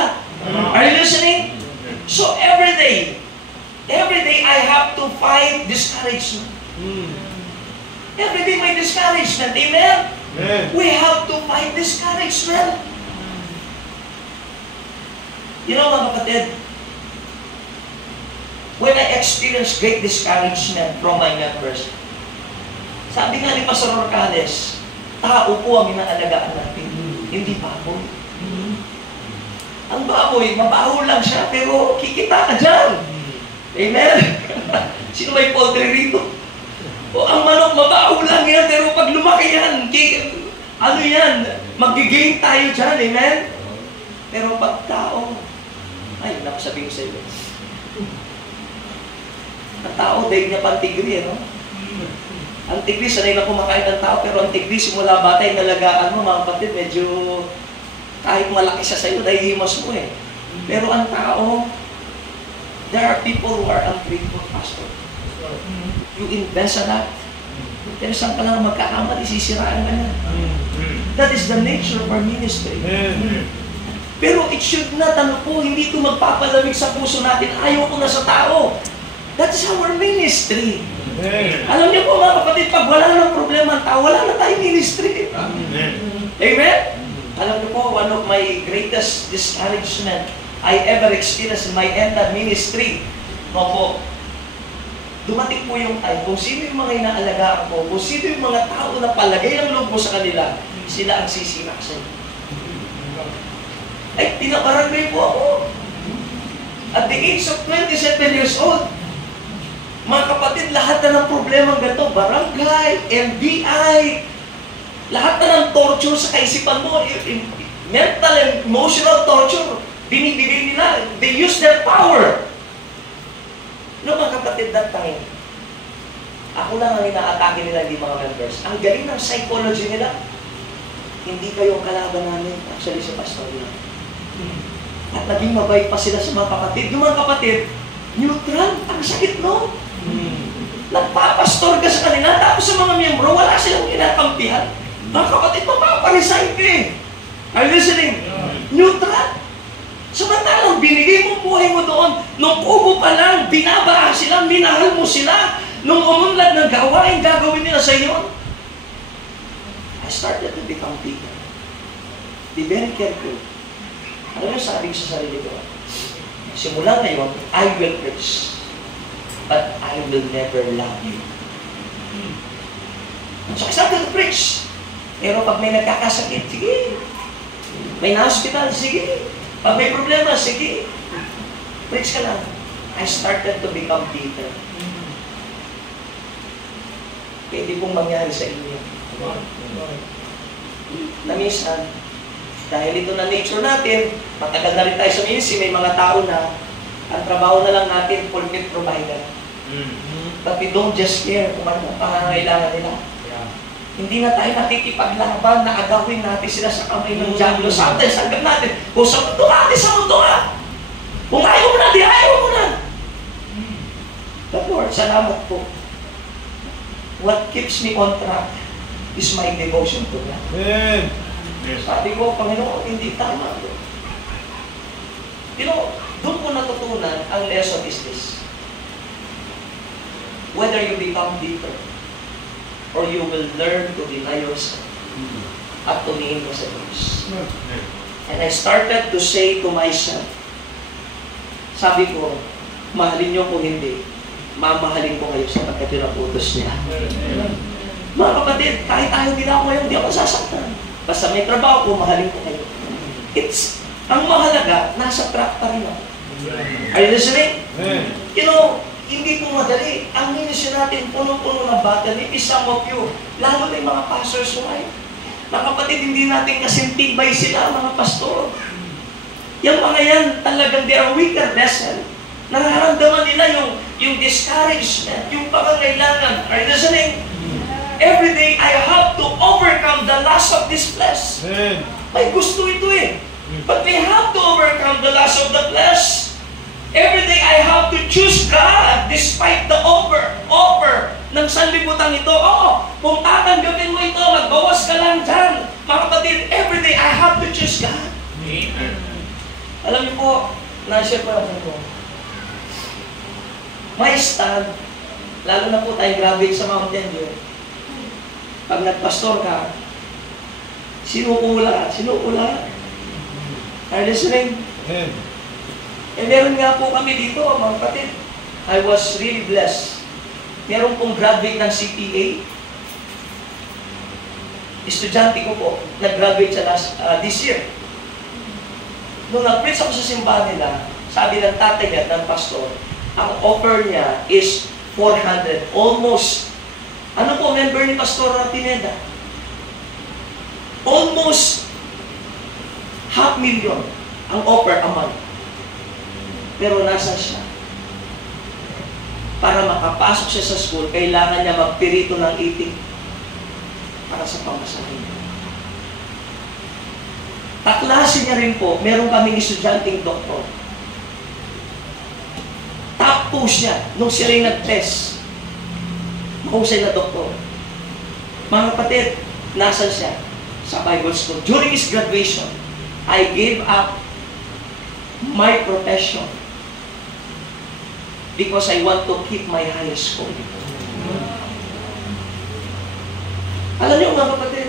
Are you listening? So every day I have to fight discouragement. Every day may discouragement. Amen? We have to fight discouragement. You know, mga kapatid, when I experience great discouragement from my members, sabi nga ni Pastor Orcales, tao po ang inaalagaan natin, hindi baboy. Ang baboy, mabaho lang siya, pero kikita ka dyan. Amen? Sino may poultry rito? O ang manok, mabaho lang yan, pero pag lumaki yan, ano yan, mag-gain tayo dyan, amen? Pero pag tao, ay, nakasabihin ko sa iyo. Ang tao, daig niya pang tigri, no? Ang tigri, sanay na kumakain ng tao, pero ang tigri, simula bata yung nalagaan mo, mga kapatid, medyo kahit malaki siya sa'yo, nahihimas mo eh. Pero ang tao, there are people who are ungrateful, Pastor. You invest a lot. Pero saan ka lang magkakamali, sisiraan ka na. That is the nature of our ministry. Pero it should not, ano po, hindi ito magpapalamig sa puso natin. Ayaw ko na sa tao. That is our ministry. Alam niyo po, mga kapatid, pag wala ng problema ang tao, wala na tayong ministry. Amen? Alam niyo po, one of my greatest discouragement I ever experienced in my entire ministry. No po, dumating po yung time, kung sino yung mga inaalagaan ko, kung sino yung mga tao na palagay ang loob ko sa kanila, sila ang sisira sa inyo. Ay, pinabarangay po ako. At the age of 27 years old, mga kapatid, lahat na ng problema ganito, barangay, NBI, lahat na ng torture sa kaisipan mo, mental and emotional torture, binibigay nila, they use their power. No, mga kapatid, that time, ako lang ang inaatake nila, hindi mga members. Ang galing ng psychology nila, hindi kayong kalaban namin, actually si pastor nila. At naging mabait pa sila sa mga kapatid. Yung mga kapatid, neutral, ang sakit no? Nagpapastor ka sa kanila, tapos sa mga miyembro, wala silang kinakampihan. Mga kapatid, mapaparesign ka eh. Are you listening? Neutral. Samantalang binigay mo buhay mo doon. Nung kubo pa lang, binabaa sila, minahal mo sila. Nung umunlad ng gawain, gagawin nila sa iyo. I started to become bigger. Be very careful. Ano yung sabi ko sa sarili ko? Simula ngayon, I will preach. But I will never love you. So I started to preach. Pero pag may nagkakasakit, sige. May na-hospital, sige. Pag may problema, sige. Preach ka lang. I started to become bitter. Kaya hindi pong mangyari sa inyo. Na minsan, dahil ito na nature natin, matagal na rin tayo sa ministry, may mga tao na ang trabaho na lang natin, pulpit provider. But we don't just care kung ano ang pangangailangan nila. Hindi na tayo nakikipaglaban na agawin natin sila sa kamay ng Diablo. Sometimes, hanggang natin, kung sa mundo ka, sa mundo ka. Kung ayaw mo na, di ayaw mo na. But Lord, salamat po. What keeps me on track is my devotion to God. Sabi ko, Panginoon, hindi tama. You know, doon ko natutunan, ang lesson is this. Whether you become bitter, or you will learn to deny yourself at tumingin mo sa Diyos. And I started to say to myself, sabi ko, mahalin niyo kung hindi, mamahalin ko kayo sapagkat yun ang utos niya. Mga kapatid, kahit ayaw nila ako ngayon, hindi ako sasaktan. Basta may trabaho ko, mahalin ko kayo. Ang mahalaga, nasa track pa rin ako. Are you listening? You know, hindi po madali. Ang ministry natin, punong-puno ng battle. Maybe some of you, lalo na yung mga pastors ngayon. Mga kapatid, hindi natin kasintibay sila, mga pastor. Yung mga yan, talagang they are weaker vessel. Nararamdaman nila yung discouragement, yung pangangailangan. Are you listening? Every day, I have to overcome the lust of this flesh. May gusto ito eh. But we have to overcome the lust of the flesh. Every day I have to choose God despite the offer ng sanlibutan ito. Oo, kung tatanggapin mo ito, magbawas ka lang dyan. Mga kapatid, every day I have to choose God. Alam niyo po, na-share ko natin po. My stand, lalo na po tayo graduate sa Mountain View. Pag nagpastor ka, sinukula. Are you listening? Eh, meron nga po kami dito, mga kapatid. I was really blessed. Meron pong graduate ng CPA. Estudyante ko po, nag-graduate siya this year. Nung nag-preach ako sa simbahan nila, sabi ng tatay niya, ng pastor, ang offer niya is 400. Almost, ano po, member ni Pastor Pineda? Almost 500,000 ang offer a month. Pero nasa siya? Para makapasok siya sa school, kailangan niya magpirito ng eating para sa pamasahin. Kaklase niya rin po, meron kaming estudyanteng doktor. Top post niya, nung sila yung nag-test. Mahusay na doktor. Mga kapatid, nasa siya? Sa Bible school. During his graduation, I gave up my profession because I want to keep my high school. Alam niyo mga kapatid,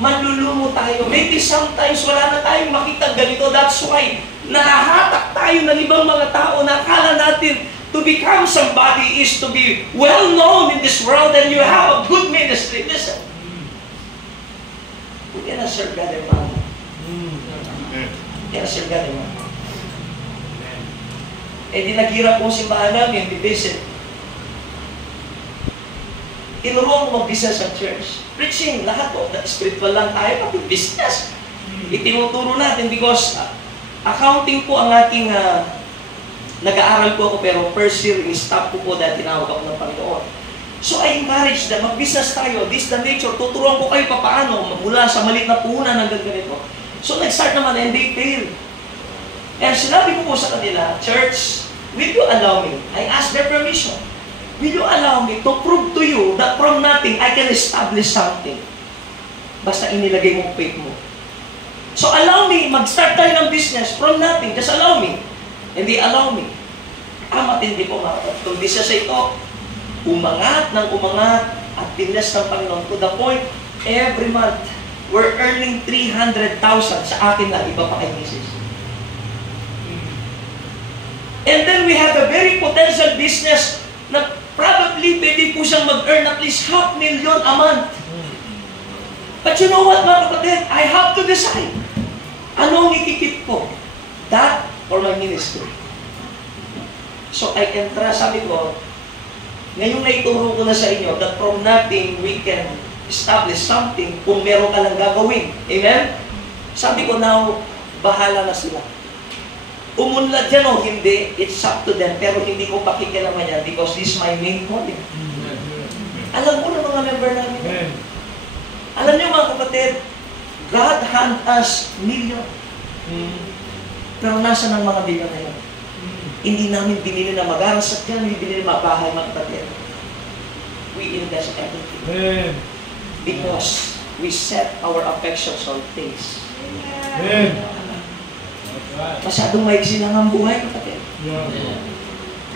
manlulumo tayo. Maybe sometimes wala na tayong makita ganito. That's why nahahatak tayo ng ibang mga tao na akala natin to become somebody is to be well known in this world and you have a good ministry. Listen, we cannot serve God and money. We cannot serve God and money. Eh di naghirap kong simbahan namin, di-visit. Tinuruan ko mag-business sa church. Preaching, lahat po. Spiritual lang tayo, pati business. Itinuturo natin because accounting po ang aking nag-aaral po ako pero first year in-stop ko po dahil tinawag ako ng Panginoon. So I encourage them, mag-business tayo. This the nature. Tuturuan ko kayo paano mula sa maliit na puhunan hanggang ganito. So nag-start naman and they failed. And sinabi ko po sa kanila, church, will you allow me? I asked their permission. Will you allow me to prove to you that from nothing, I can establish something? Basta inilagay mo faith mo. So allow me, mag-start tayo ng business from nothing. Just allow me. And they allow me. Matindi po mga kapatid. Itong business ito, umangat ng umangat at pinless ng Panginoon to the point, every month, we're earning 300,000 sa akin na iba pa kay Mrs. And then we have a very potential business na probably pwede po siyang mag-earn at least 500,000 a month. But you know what, mga kapatid? I have to decide. Anong ikikip ko? That or my ministry? So I can trust, sabi ko, ngayong naituro ko na sa inyo that from nothing we can establish something kung meron ka lang gagawin. Amen? Sabi ko, now, bahala na sila. Umunlad yan o hindi, it's up to them. Pero hindi ko pakikilaman yan because this is my main calling. Alam ko na mga member namin. Alam niyo mga kapatid, God hand us million. Pero nasa ng mga million na yun? Hindi namin binili na mag-aral sa kanya, hindi binili na mabahay mga kapatid. We invest everything. Because we set our affections on things. Masyadong maiksi lang ang buhay kapatid.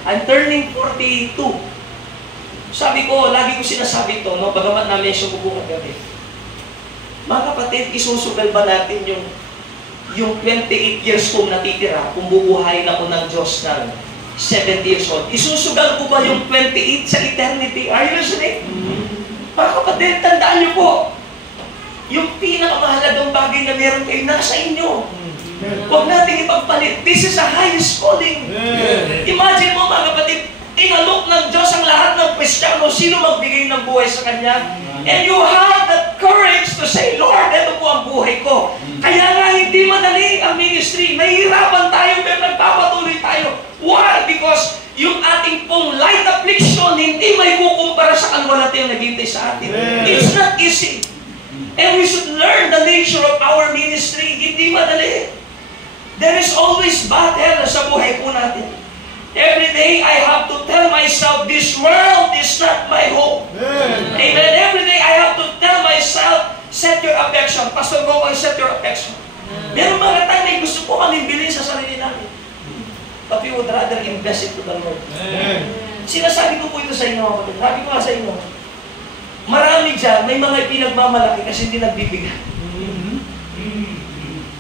I'm turning 42. Sabi ko, lagi ko sinasabi ito, no? Bagamat na-mention ko buong gabi. Mga kapatid, isusugal ba natin yung 28 years kong natitira kung bubuhayin ako ng Diyos ng 70 years old? Isusugal ko ba yung 28 sa eternity? Are you listening? Mga kapatid, tandaan niyo po, yung pinakamahalagang bagay na meron kayo nasa inyo. Huwag natin ipagpalit. This is the highest calling. Imagine mo mga kapatid, inalok ng Diyos ang lahat ng Kristiyano, sino magbigay ng buhay sa Kanya? And you have that courage to say, Lord, ito po ang buhay ko. Kaya nga hindi madali ang ministry. Nahihirapan tayo, pero nagpapatuloy tayo. Why? Because yung ating pong light affliction, hindi may kukumpara sa kalwalhati ang naghintay sa atin. It's not easy. And we should learn the nature of our ministry. Hindi madali. There is always battle sa buhay po natin. Every day, I have to tell myself, this world is not my home. Amen. Every day, I have to tell myself, set your affection. Pastor Gokoy, set your affection. Meron mga tayo na gusto po kami bilhin sa sarili namin. But we would rather invest it to the Lord. Sinasabi ko po ito sa inyo, kapatid. Sabi ko nga sa inyo, marami dyan, may mga pinagmamalaki kasi hindi nagbibigay.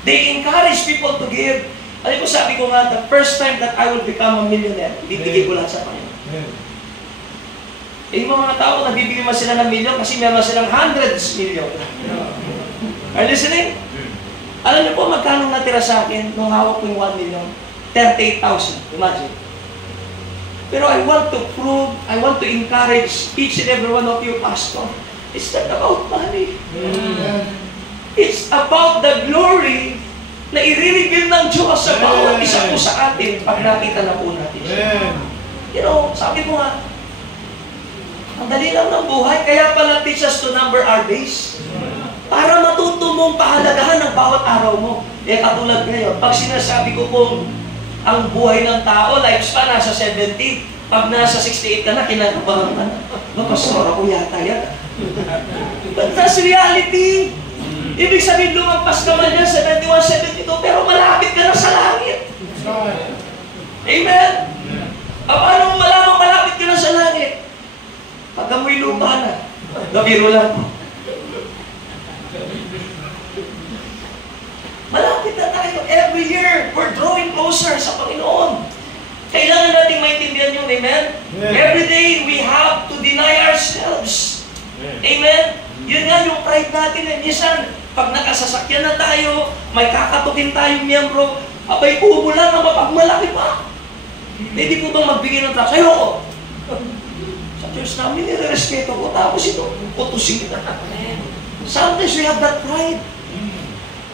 They encourage people to give. Alam ko, sabi ko nga, the first time that I will become a millionaire, bibigay ko lang sa Panginoon. Eh, yung mga tao, nabibigay man sila ng milyon kasi meron silang hundreds million. Are you listening? Alam niyo po, magkano natira sa akin nung hawak ko yung 1 million? 38,000. Imagine. Pero I want to prove, I want to encourage each and every one of you, Pastor, it's not about money. It's about the glory na i-reveal ng Diyos sa bawat isa po sa atin pag nakita na po natin siya. You know, sabi ko nga, ang dali lang ng buhay, kaya pala teach us to number our days. Para matuto mong pahalagahan ng bawat araw mo. Eh, katulad ngayon, pag sinasabi ko pong ang buhay ng tao, lifespan nasa 70, pag nasa 68 ka na, kinakabahan ka na. Pastor, ako yata yan. But that's reality. Ibig sabihin, lumagpas ka man yan, 71, 72, pero malapit ka na sa langit. Amen? Paano mo malamang malapit ka na sa langit? Pag amoy lupa na, gabiro lang. Malapit na tayo. Every year, we're drawing closer sa Panginoon. Kailangan natin maintindihan yun, amen? Every day, we have to deny ourselves. Amen? Yun nga yung pride natin. Minsan, pag nakasasakyan na tayo, may kakatukin tayong miyembro, abay kubo lang na mapagmalaki pa. Pwede po bang magbigay ng trust? Ayoko. Sa Diyos namin, nire-respeto ko. Tapos ito, utusin kita. Sometimes we have that pride.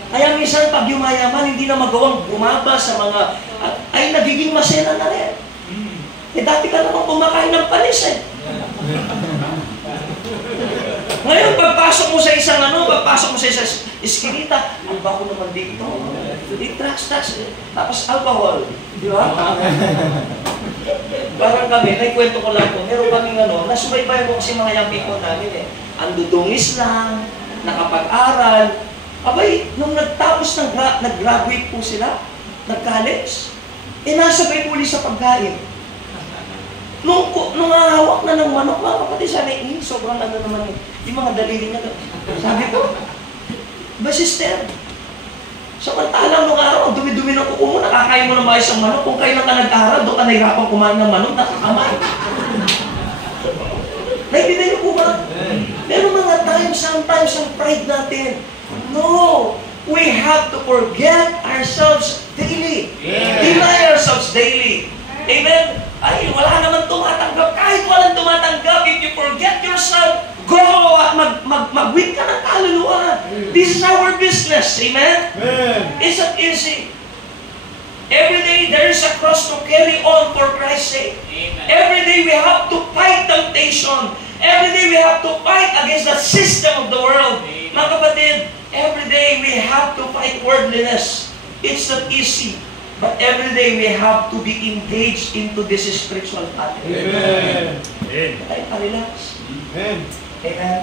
Kaya minsan, pag yumayaman, hindi na magawang bumaba sa mga, ay nagiging masena na rin. Eh, dati ka naman kumakain ng panis eh. Ngayon, pagpasok mo sa isang pagpasok mo sa isang iskinita, ang bako naman dito. Trust. Tapos alcohol. Di ba? Parang kami, naikwento ko lang po, meron kaming nasubaybayan ko kasi mga young people namin eh. Ang dudungis lang, nakapag-aral. Abay, nung nagtapos nag-graduate po sila, nag-college, nasabay po ulit sa pagkain. Nung hawak na ng manok, mga kapatid, sana sobrang naman yung mga daliri niya. Sabi ko, ba sister, samantalang nung araw, dumi-dumi ng kuko mo, nakakain mo na maayos ang manok. Kung kailan ka nag-aral, doon ka nahirapan kumain ng manok, nakakamay. Naiintindihan niyo po ba? Meron mga times, sometimes, ang pride natin. No! We have to forget ourselves daily. Deny ourselves daily. Amen? Ay, wala naman tumatanggap. Kahit walang tumatanggap, if you forget yourself, go at mag-win ka ng kaluluwa. This is our business. Amen? It's not easy. Every day there is a cross to carry on for Christ's sake. Amen. Every day we have to fight temptation. Every day we have to fight against the system of the world. Amen. Mga kapatid, every day we have to fight worldliness. It's not easy. But every day we have to be engaged into this spiritual battle. Amen. Tayo pa-relax. Amen. Amen.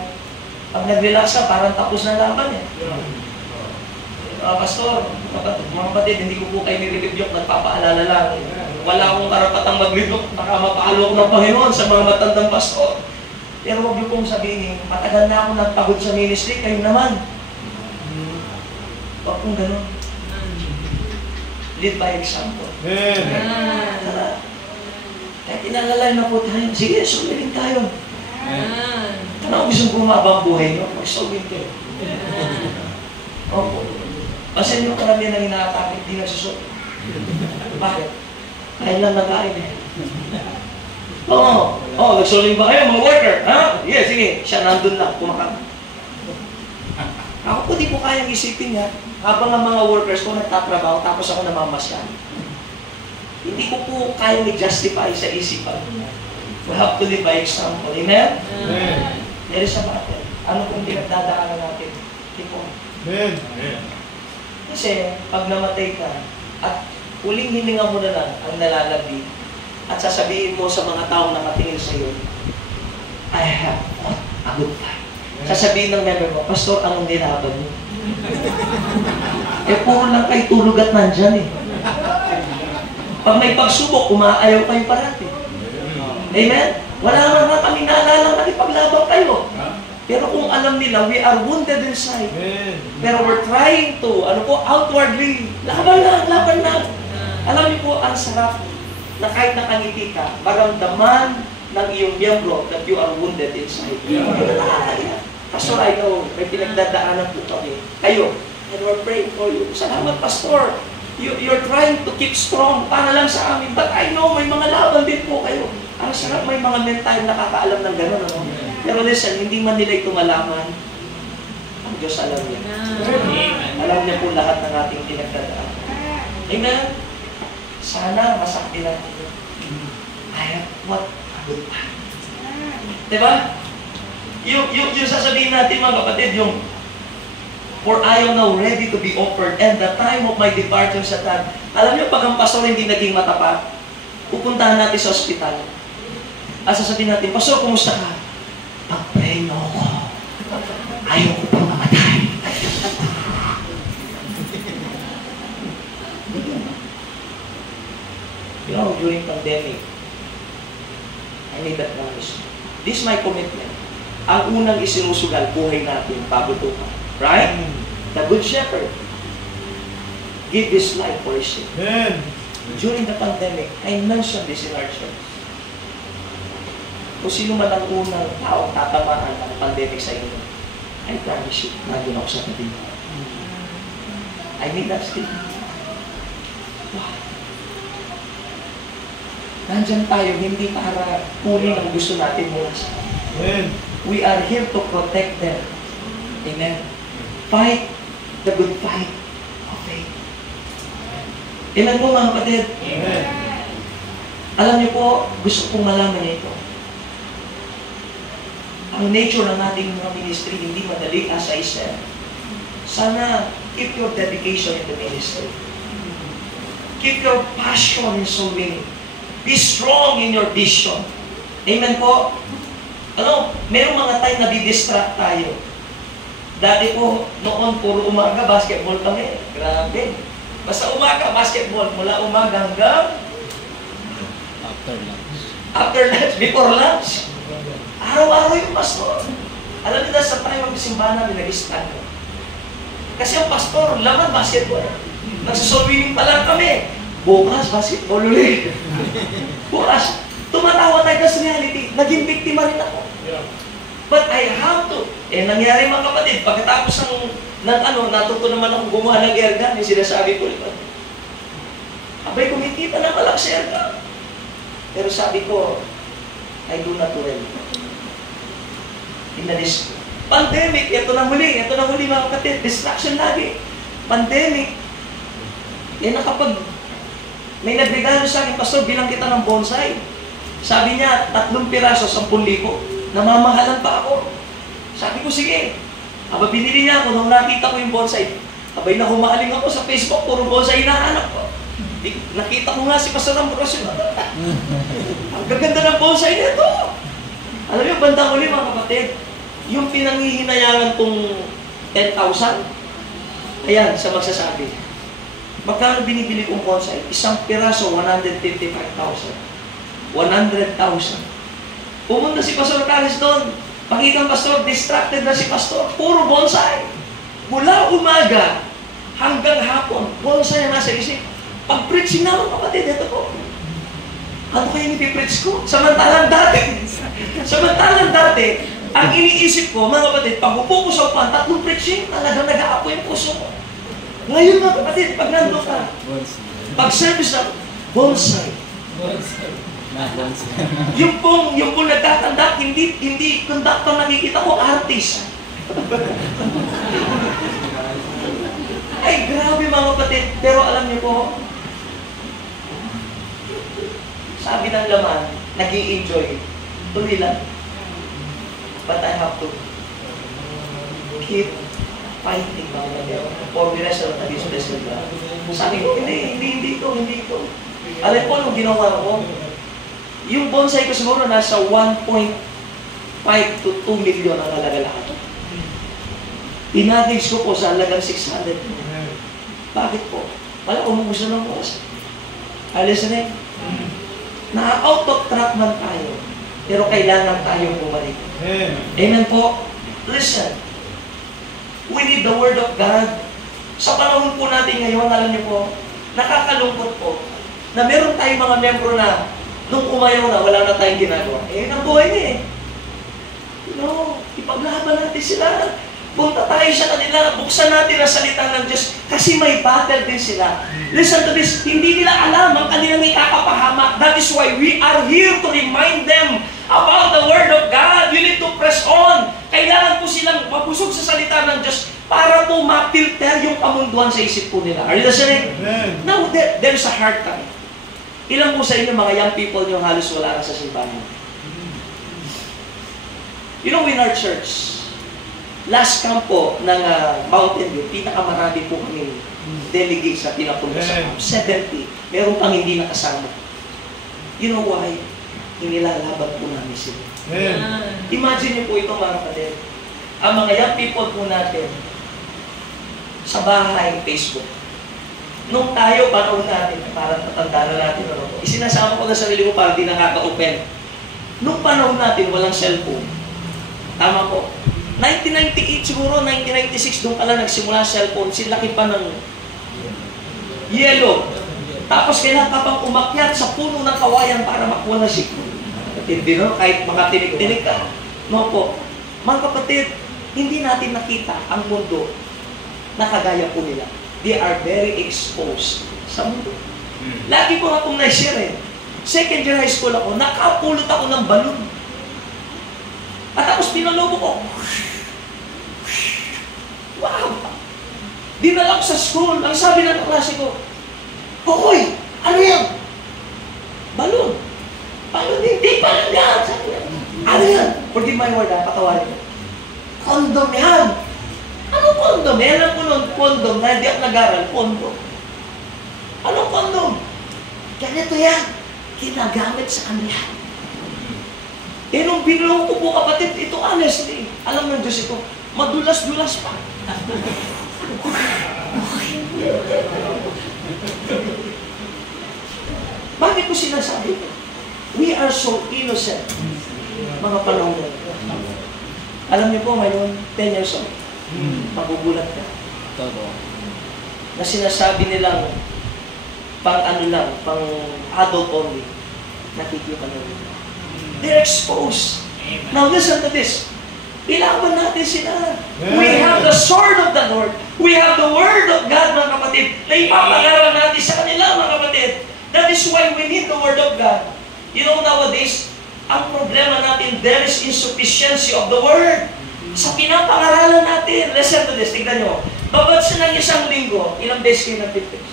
Pag nag-relax ka, parang tapos na laban eh. Pastor, mga kapatid, hindi ko po kayo nire-rebuke, nagpapaalala lang. Wala akong karapatang mag-rebuke, baka mapalo ko ng Panginoon sa mga matandang pastor. Pero huwag niyo pong sabihin, matagal na ako nagpagod sa ministry, kayo naman. Huwag pong ganun. Lead by example. Amen. Tara. Kahit inalalay na po tayo, sige, sumilin tayo. Ano gusto kong mabang buhay nyo? Mag-sumilin kayo. Opo. Kasi yung karamihan na inaatake, hindi nagsusot. Bakit? Kain lang nag-ain eh. Oo. Nagsuling ba kayo, mga worker? Ha? Yeah, sige. Siya nandun lang, kumakain. Ako po di po kayang isipin niya, habang ang mga workers ko nagtatrabaho, tapos ako namamasyan. Hindi ko po kayang i-justify sa isipan. We have to live by example. Amen? Amen. There is a battle. Ano kung pinagdadaanan natin? Tipo. Amen. Kasi, pag namatay ka, at huling hininga mo na lang ang nalalagdi, at sasabihin mo sa mga taong nakatingin sa iyo, I have fought a good fight. Sasabihin ng member mo, Pastor, anong nilaban niyo? Puro lang kayo tulog at nandyan eh. Pag may pagsubok, umaayaw kayo parati. Amen? Wala naman kami naalala na ipaglaban kayo. Pero kung alam nila, we are wounded inside. Pero we're trying to, outwardly, laban na. Alam niyo po, ang sarap na kahit nakangiti ka, maramdaman ng iyong miyembro that you are wounded inside. Pastor, I know, may pinagdadaanan po kami. Kayo, and we're praying for you. Salamat, Pastor. You're trying to keep strong para lang sa amin. But I know, may mga laban din po kayo. Ang sarap, may mga men tayo nakakaalam ng gano'n, ano? Pero listen, hindi man nila ito malaman. Ang Diyos alam niya. Alam niya po lahat ng ating pinagdadaan. Amen? Sana masakti natin. I have what a good time. Diba? Yung sasabihin natin mga kapatid, yung for I am now ready to be offered and the time of my departure sa time. Alam niyo, pag ang pastor hindi naging matapat, pupuntahan natin sa ospital. At sasabihin natin, Pastor, kumusta ka? Pag-pray mo ako. Ayaw ko pang mamatay. You know, during pandemic, I made that promise. This is my commitment. Ang unang isinusugal, buhay natin, pagutukan. Right? The Good Shepherd gave his life for his sheep. During the pandemic, I mentioned this in our church. Kung sino man ang unang tao tatamaan ng pandemic sa inyo, I promise you, nandun ako sa tabi. I made that statement. Wow. Nandyan tayo, hindi para kunin ang gusto natin mula sa atin. We are here to protect them. Amen. Fight the good fight of faith. Amen po mga kapatid? Amen. Alam niyo po, gusto kong malaman niyo ito. Ang nature ng ating mga ministry, hindi madali as I said. Sana, keep your dedication in the ministry. Keep your passion in soul winning. Be strong in your vision. Amen po? Merong mga time na di-distract tayo. Dati po, noon, puro umaga, basketball kami. Grabe. Basta umaga, basketball. Mula umaga hanggang after lunch, before lunch. Araw-araw yung pastor. Alam nila, sa tayo magsimbahan namin, nag-stand ko. Kasi ang pastor, laman basketball. Nagsasolwining pa lang kami. Bukas, basketball ulit. Bukas, tumatawa tayo sa reality. Naging biktima rin ako. But I have to. Nangyari mga kapatid, pagkatapos natuto naman akong gumawa ng airgun, yung sinasabi ko, abay, kumikita na malak sa airgun. Pero sabi ko, I do not dwell. Inalis ko. Pandemic, ito na muli mga kapatid. Distraction lagi. Pandemic. May nagregalo sa akin, Pastor, bilang kita ng bonsai. Sabi niya, 3 piraso, 10,000. Namamahalan pa ako. Sabi ko, sige. Aba, binili niya ako nung nakita ko yung bonsai. Abay na humahaling ako sa Facebook, puro bonsai hinahanap ko. Nakita ko nga si Pastor Ambrosio. Ang gaganda ng bonsai nito. Alam niyo, bandang uli mga kapatid, yung pinanghihinayangan kong 10,000, ayan, sa magsasabi. Magkano binibili kong bonsai? Isang piraso, 155,000. 100,000. Pumunta si Pastor Carlos doon. Pakitang Pastor, distracted na si Pastor. Puro bonsai. Mula umaga hanggang hapon, bonsai na nasa isip. Pag-preaching na ako, kapatid, ito po. Ano kayo nipipreach ko? Samantalang dati, ang iniisip ko, mga kapatid, pag upo ko sa upan, 3 preaching, talagang nag-aapo yung puso ko. Ngayon mga kapatid, pag nandun ka, pag-service na, bonsai. Yung pong nagtatandak, hindi conductor nakikita ko, artist. Ay, grabe mga kapatid. Pero alam niyo po, sabi ng laman, nag-i-enjoy. Tuloy lang. But I have to keep fighting mga kapatid. For the rest of this blessed God. Sabi ko, hindi ito. Alam po, nung ginawa ko, yung bonsai ko siguro nasa 1.5 to 2 million ang halaga lahat. Inagage ko po sa halagang 600. Bakit po? Wala, umuuso ng bonsai. Alis na na-out of track man tayo, pero kailangan tayong bumalik. Amen po? Listen, we need the Word of God. Sa panahon po natin ngayon, alam niyo po, nakakalungkot po, na meron tayong mga membro na nung umayaw na, wala na tayong ginagawa. Ang buhay niya No, ipaglaban natin sila. Punta tayo sa kanila, buksan natin ang salita ng Diyos kasi may battle din sila. Listen to this, hindi nila alam ang kanilang ikakapahamak. That is why we are here to remind them about the Word of God. You need to press on. Kailangan po silang mabusog sa salita ng Diyos para po ma-filter yung kamunduan sa isip po nila. Are you listening? Now, there's a hard time. Ilan po sa inyo mga young people nyo halos wala na sa simbahan? You know, in our church, last camp po ng Mountain View, pinakamarami po kami delegate sa pinapunta sa camp. 70. Meron pang hindi nakasama. You know why? Inilalaban po namin sila. Imagine niyo po ito mga kapatid. Ang mga young people po natin sa bahay, Facebook. Nung tayo, panahon natin, parang matanda na natin, isinasama ko na sarili ko para di nakaka-open. Nung panahon natin, walang cellphone. Tama po. 1998 siguro, 1996, doon pala nagsimula cellphone. Silaki pa ng yellow. Tapos kailangan ka pang umakyat sa puno ng kawayan para makuha na signal. Hindi no? Kahit mga tinig-tinig ka. No po. Mga kapatid, hindi natin nakita ang mundo na kagaya po nila. They are very exposed sa mundo. Lagi ko akong na-share Second year high school ako, nakapulot ako ng balon. At tapos pinalobo ko. Wow! Dinala ko sa school. Ang sabi ng klase ko, Hoy! Ano yan? Balon. Balon, hindi pa lang yan. Sabi niya, ano yan? Forgive my word, patawarin ko. Kondom yan. Anong kondom? Alam ko nun, kondom na hindi ako nag-aral, kondom. Anong kondom? Ganito yan. Ginagamit sa kanila. Nung binulong ko po kapatid, ito honestly, alam ng Diyos ito, madulas-dulas pa. Bakit ko sinasabi ito? We are so innocent, mga panahon. Alam niyo po, ngayon, 10 years old, magugulat ka. Na sinasabi nilang pang ano lang, pang adult only, nakikita nila. They're exposed. Now listen to this. Ilaban natin sila. We have the sword of the Lord. We have the Word of God, mga kapatid, na ipapagaral natin sa kanila, mga kapatid. That is why we need the Word of God. You know, nowadays, ang problema natin, there is insufficiency of the Word. Sa pinapangaralan natin, listen to this, tignan nyo. Babad sa ng isang linggo, ilang beses kayo nag-fix?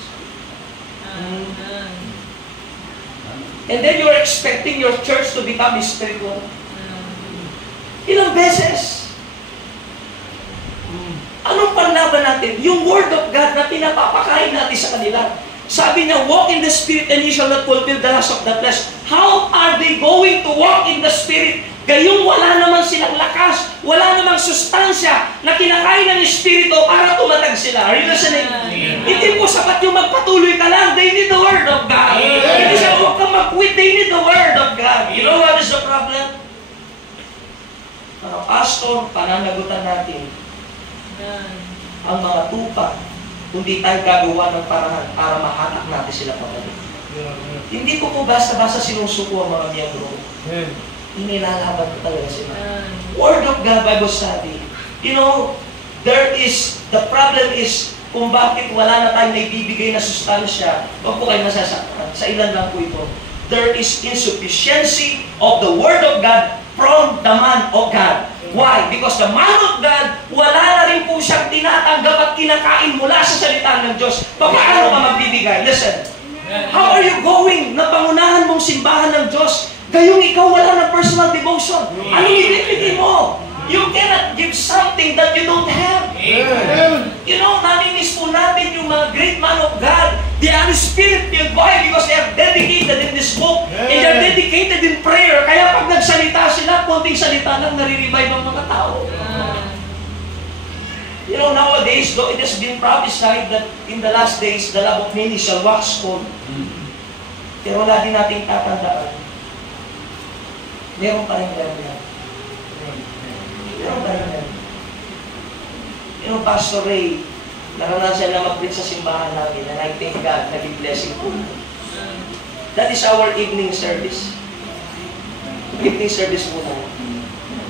And then you're expecting your church to become spiritual. Ilang beses? Anong panlaban natin? Yung Word of God na pinapapakain natin sa kanila. Sabi niya, walk in the Spirit and you shall not fulfill the lust of the flesh. How are they going to walk in the Spirit? Gayong wala naman silang lakas, wala namang sustansya na kinakain ng Espiritu para tumatag sila. Are you listening? Hindi po sapat yung magpatuloy ka lang. They need the Word of God. Hindi siya huwag kang mag-quit. They need the Word of God. You know what is the problem? Pastor, pananagutan natin ang mga tupa kung di tayo gagawa ng paraan para mahatak natin sila pabalik. Hindi ko po basta-basta sinusuko ang mga miyembro. Inilalaban ko talaga sila. Word of God, Bible study. You know, the problem is kung bakit wala na tayong naibibigay na sustansya. Huwag po kayo masasaktan. Sa ilan lang po ito. There is insufficiency of the Word of God from the man of God. Why? Because the man of God, wala na rin po siyang tinatanggap at kinakain mula sa salita ng Diyos. Paano ka magbibigay? Listen. How are you going na pangunahan mong simbahan ng Diyos? Gayong ikaw wala ng personal devotion. Anong ibibigay mo? You cannot give something that you don't have. You know, namimiss po natin yung mga great man of God. They are Spirit-filled. Why? Because they are dedicated in this book. And they are dedicated in prayer. Kaya pag nagsalita sila, konting salita lang nare-revive ang mga tao. You know, nowadays, though it has been prophesied that in the last days, the love of many shall wax cold. Pero wala din nating tatandaan. Meron pa rin ganyan. Meron pa rin ganyan. You know, Pastor Ray, naranasan na mag-preach sa simbahan namin, and I thank God, naging blessing po. That is our evening service. Evening service po na.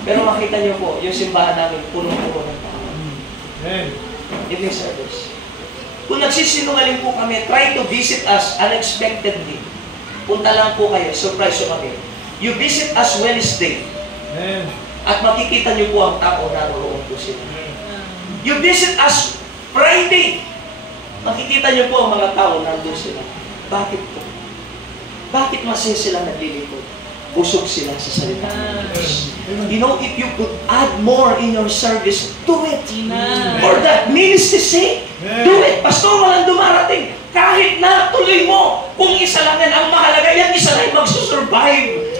Pero makita niyo po, yung simbahan namin, punong-puno ng tao. Evening service. Kung nagsisinungaling po kami, try to visit us unexpectedly. Punta lang po kayo, surprise yung kami. You visit us Wednesday. At makikita niyo po ang tao na naroon po sila. You visit us Friday. Makikita niyo po ang mga tao na nandun sila. Bakit po? Bakit masaya sila naglilingkod? Busog sila sa salita ng Diyos. You know, if you could add more in your service, do it. For that ministry's sake, do it. Pastor, walang dumarating. Kahit na tuloy mo, kung isa lang yan, ang mahalaga yan, isa lang magsusurvive.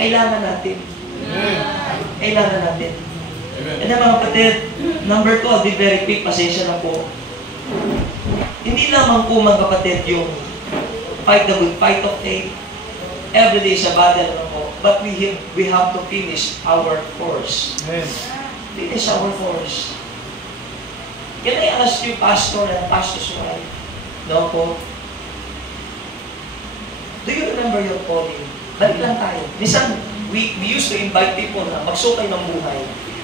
Kailangan natin. Kailangan natin. And mga kapatid, number 2, I'll be very quick, pasensya na po. Hindi lamang po mga kapatid yung fight the good fight of faith. Every day sa battle na po. But we have to finish our course. Finish our course. Can I ask you, Pastor and Pastor's wife? No po? Do you remember your calling? Balik lang tayo. Minsan, we used to invite people na magsukay ng buhay.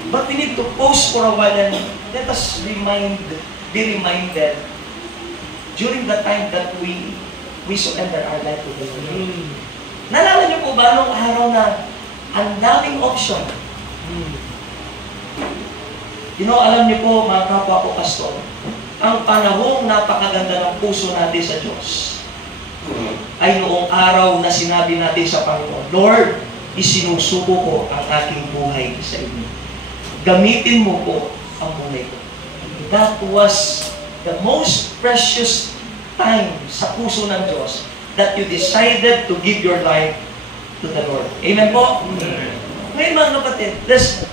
But we need to pause for a while and let us be reminded during the time that we surrender our life to the Lord. Nalala niyo po ba nung araw na ang daming option? You know, alam niyo po mga kapwa ko pastor, ang panahong napakaganda ng puso natin sa Diyos ay noong araw na sinabi natin sa Panginoon, Lord, isinusuko ko ang aking buhay sa inyo. Gamitin mo po ang buhay ko. That was the most precious time sa puso ng Diyos that you decided to give your life to the Lord. Amen po? Ngayon mga kapatid, listen.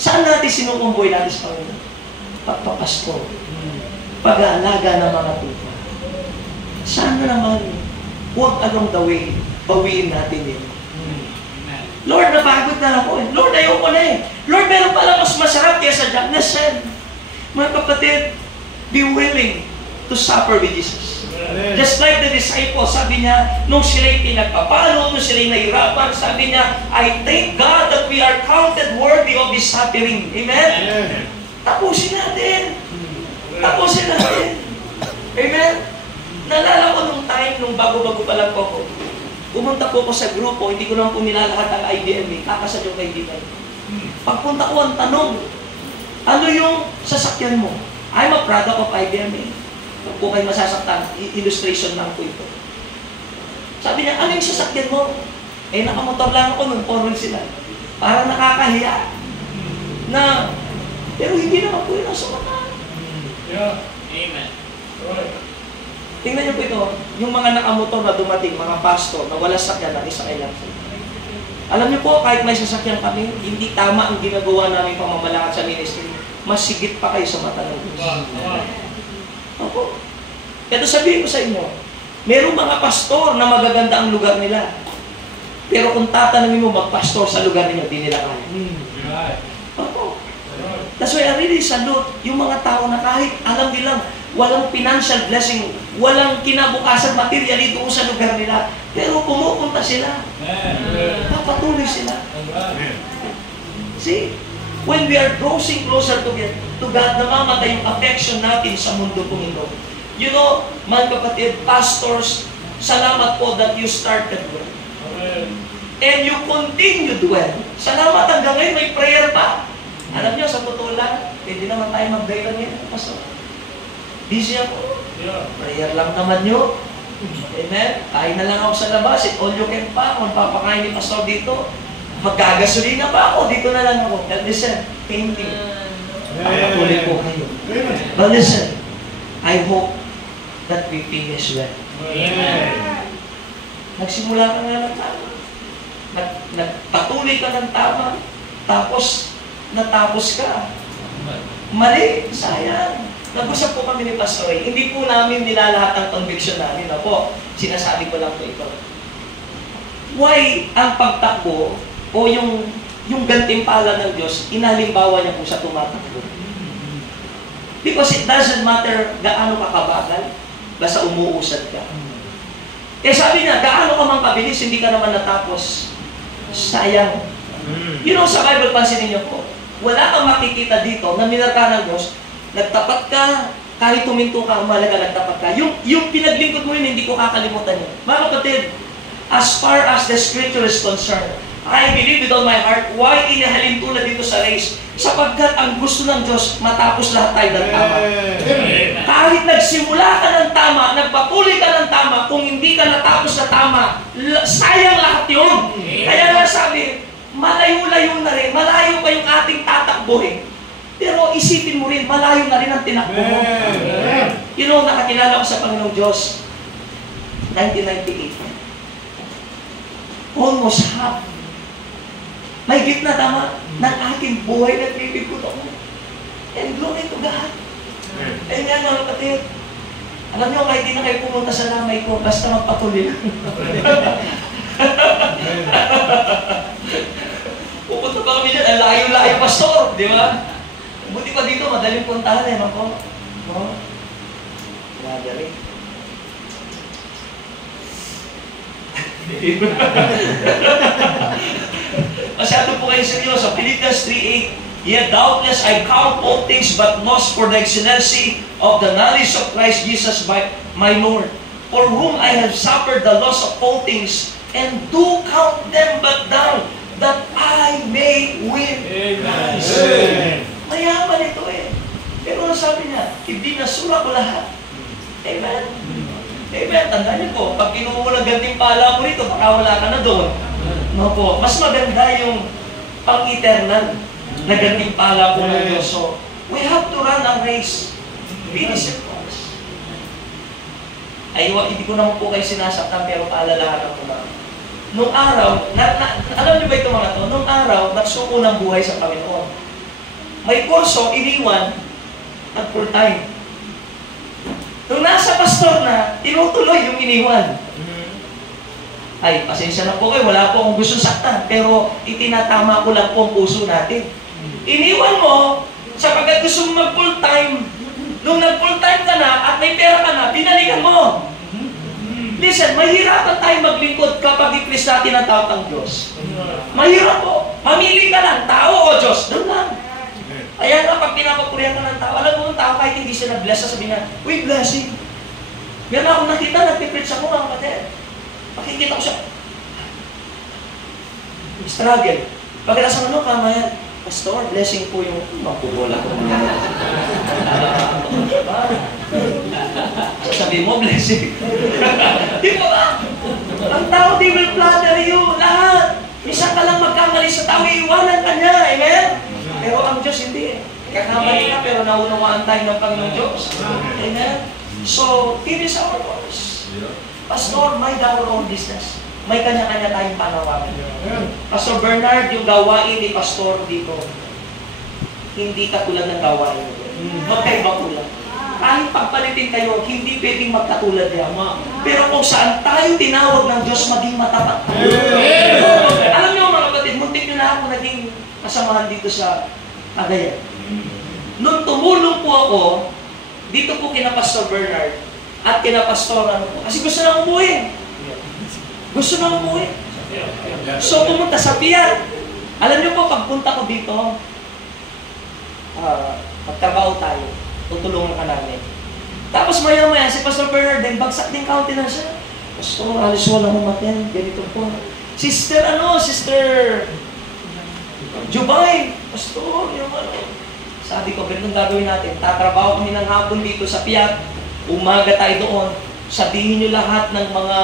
Saan natin sinukong buhay natin sa Panginoon? Pagpapasko. Pag-aalaga ng mga tupa. Saan na naman, huwag along the way, bawiin natin yun. Lord, napagod na ako. Lord, ayoko na eh. Lord, meron pala mas masarap kaysa dyan. Listen, mga kapatid, be willing to suffer with Jesus. Just like the disciples, sabi niya, nung sila'y pinagpapalo, nung sila'y nahirapan, sabi niya, I thank God that we are counted worthy of His suffering. Amen? Tapusin natin. Tapusin natin. Amen? Nalala ko nung time, nung bago-bago pa lang po ako, Pumunta po ako sa grupo, hindi ko naman po nilalahat ang IBM eh. Kakasad yung kaibigan. Pagpunta ko, ang tanong, ano yung sasakyan mo? I'm a product of IBM eh. Huwag po kayo masasaktan, illustration lang po ito. Sabi niya, ano yung sasakyan mo? Eh, nakamotor lang ako nun, foreign sila. Parang nakakahiya. Na, pero hindi naman po yun ang sumatan. Yeah. Amen. Right. Tingnan niyo po ito, yung mga nakamotor na dumating, mga pastor, na wala sakyan na isa kailang. Alam niyo po, kahit may sasakyan kami, hindi tama ang ginagawa namin pamamalakad sa ministry. Mas sigit pa kayo sa mata ng Diyos. Opo. Ito sabihin ko sa inyo, merong mga pastor na magaganda ang lugar nila. Pero kung tatanungin mo magpastor sa lugar ninyo, di nila kaya. Right. Opo. That's why I really salute yung mga tao na kahit alam nilang walang financial blessing, walang kinabukasan materially doon sa lugar nila, pero pumupunta sila. Papatuloy sila. See? When we are drawing closer to God, namamatay yung affection natin sa mundo kong ito. You know, mga kapatid, pastors, salamat po that you started well. And you continued well. Salamat hanggang ngayon, may prayer pa. Alam niyo, sa totoo lang, hindi naman tayo mag-dahilan ngayon, pastor. Busy ako. Prayer lang naman nyo. Amen? Kain na lang ako sa labas. All you can pa. Kung papakain ni pastor dito, magkagasolina pa ako. Dito na lang ako. But listen, painting. Patuloy po kayo. But listen, I hope that we finish well. Amen. Nagsimula ka nga ng tama. Nagpatuloy ka ng tama. Tapos, natapos ka. Mali, sayang. Nag-usap po kami ni Pastor Ray. Hindi po namin nilalahat ang conviction namin. Ako, sinasabi ko lang po ito. Why ang pagtakbo o yung gantimpala ng Diyos, inalimbawa niya po sa tumatakbo? Because it doesn't matter gaano ka kabagal, basta umuusad ka. Eh sabi niya, gaano ka man kabilis, hindi ka naman natapos. Sayang. You know, sa Bible, pansinin niyo po, wala kang makikita dito na minarka ng Diyos, nagtapat ka, kahit tuminto ka, umalaga, nagtapat ka. Yung pinaglingkod mo yun, hindi ko kakalimutan yun. Mga kapatid, as far as the scripture is concerned, I believe with all my heart, why inihalin tulad dito sa race? Sapagkat ang gusto ng Diyos, matapos lahat tayo ng tama. Kahit nagsimula ka ng tama, nagpatuloy ka ng tama, kung hindi ka natapos na tama, sayang lahat yun. Kaya nga sabi, malayo-layo na rin, malayo pa yung ating tatakbuhin. Pero isipin mo rin, malayo na rin ang tinakbo mo. You know, nakakilala ko sa Panginoong Diyos, 1998. Almost half. May gitna tama ng aking buhay na pipigod ako. And glory to God. Ayun nga mga kapatid. Alam niyo, kahit di na kayo pumunta sa lamay ko, basta magpatuloy lang. Pupunta pa kami dyan, ang layo-layo pastor, di ba? Buti pa dito, madaling puntahan eh, mako. No? Madali. Masyado po kayo seryoso. Philippians 3:8, yet doubtless I count all things but loss for the excellency of the knowledge of Christ Jesus my Lord, for whom I have suffered the loss of all things, and do count them but down, that I may win. Amen. Mayaman ito eh. Pero ano sabi niya? Ibinasura ko lahat. Amen? Amen. Tandaan niyo po, pag kinuha mo ng gantimpala mo rito, baka wala ka na doon. No po. Mas maganda yung pang-eternal na gantimpala po ng Diyos. So, we have to run a race. Finish it first. Ay, hindi ko naman po kayo sinasaktan, pero paalalahanan ko lang. Nung araw, alam niyo ba ito mga to? Nung araw, nagsuko ng buhay sa Panginoon. May kurso, iniwan, at full time. Nung nasa pastor na, tinutuloy yung iniwan. Ay, pasensya na po kayo, wala po akong gusto saktan, pero itinatama ko lang po ang puso natin. Iniwan mo, sapagkat gusto mo mag-full time. Nung nag-full time ka na, at may pera ka na, binalikan mo. Listen, mahirapan tayo maglingkod kapag i-please natin ang tawag ng Diyos. Mahirap po. Mamili ka lang, tao o Diyos. Doon lang. Kaya nga, pag pinapapurihan ka ng tao, alam mo yung tao kahit hindi siya na-bless, sabihin niya, uy, blessing. Meron akong nakita, nagpipreach ako mga kapatid. Makikita ko siya, Struggle. Pagkatapos ano, kamayan, Pastor, blessing po yung mapubola ko. Sasabihin mo, blessing. Di ba ba? Ang tao, they will flatter you. Lahat. Minsan ka lang magkamali sa tao, iiwanan ka niya. Amen? Pero ang Diyos hindi. Kakamali ka, pero naunawaan tayo ng Panginoong Diyos. Amen? So, it is our voice. Pastor, may our own business. May kanya-kanya tayong panawagan. Pastor Bernard, yung gawain ni Pastor dito, hindi katulad ng gawain mo. Magkaiba kulang. Kahit pagpalitin kayo, hindi pwedeng magkatulad yan. Pero kung saan tayo tinawag ng Diyos maging matapat. Alam niyo mga kapatid, muntik nyo na ako naging kasamahan dito sa Cagayan. Nung tumulong po ako, dito po kina Pastor Bernard at kina Pastor ano po, kasi gusto na umuwi. Gusto na umuwi. So pumunta sa pier. Alam niyo po, pagpunta ko dito, magtrabaho tayo, tutulungan ka namin. Tapos maya-maya, si Pastor Bernard din, bagsak din countenance siya. Pastor, alis wala umaten, ganito po. Sister Jubay, Pastor, yung ano. Sabi ko, ganitong gagawin natin. Tatrabaho kami ng hapon dito sa Piat. Umaga tayo doon. Sabihin niyo lahat ng mga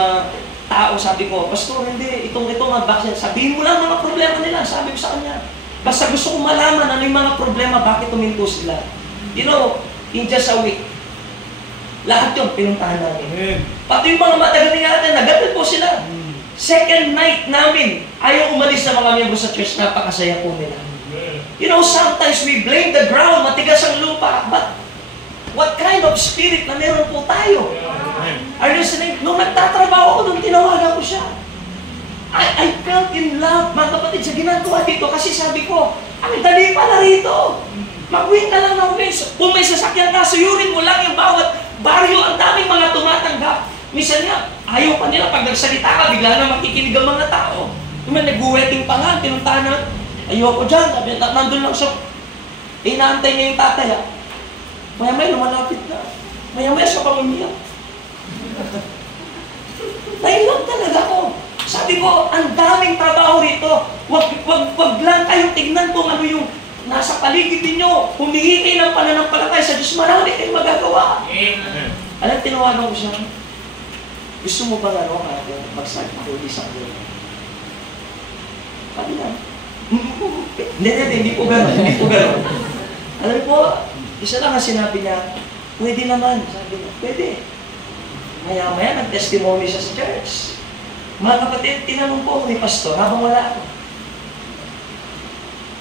tao, sabi ko, Pastor, hindi, itong magbaksin. Sabihin mo lang mga problema nila, sabi ko sa kanya. Basta gusto kong malaman ano yung mga problema, bakit tuminto sila. You know, in just a week, lahat yun, pinuntahan namin. Pati yung mga matagal natin, nagalit po sila. Second night namin, ayaw umalis na mga miyembro sa church, napakasaya po nila. You know, sometimes we blame the ground, matigas ang lupa, but what kind of spirit na meron po tayo? Are you listening? Nung nagtatrabaho ko, nung tinawagan ko siya, I felt in love, mga kapatid, sa ginagawa dito, kasi sabi ko, ang dali pala rito. Mag-win ka lang ng wins. Kung may sasakyan ka, suyurin mo lang yung bawat baryo, ang daming mga tumatanggap. Minsan nga, ayaw pa nila, pag nagsalita ka, bigla na makikinig ang mga tao. Yung nag-wedding pa nga, pinuntahan na, ayoko dyan, nandun lang siya. Inaantay niya yung tatay, ha? Maya-maya, lumalapit na. Maya-maya siya pang umiyak. Nailang talaga ako. Sabi ko, ang daming trabaho rito. Wag lang kayong tignan kung ano yung nasa paligid ninyo. Humingi kayo ng pananampalataya sa Diyos, marami kayong magagawa. Alam, tinawagan ko siya. Gusto mo ba ano, mag-start ako sa akin? Sabi na, hindi po gano'n. Alam po, isa lang ang sinabi niya, pwede naman. Sabi niya, pwede. Maya-maya, nag-testimony siya sa church. Mga kapatid, tinanong po ako ni Pastor habang wala ako.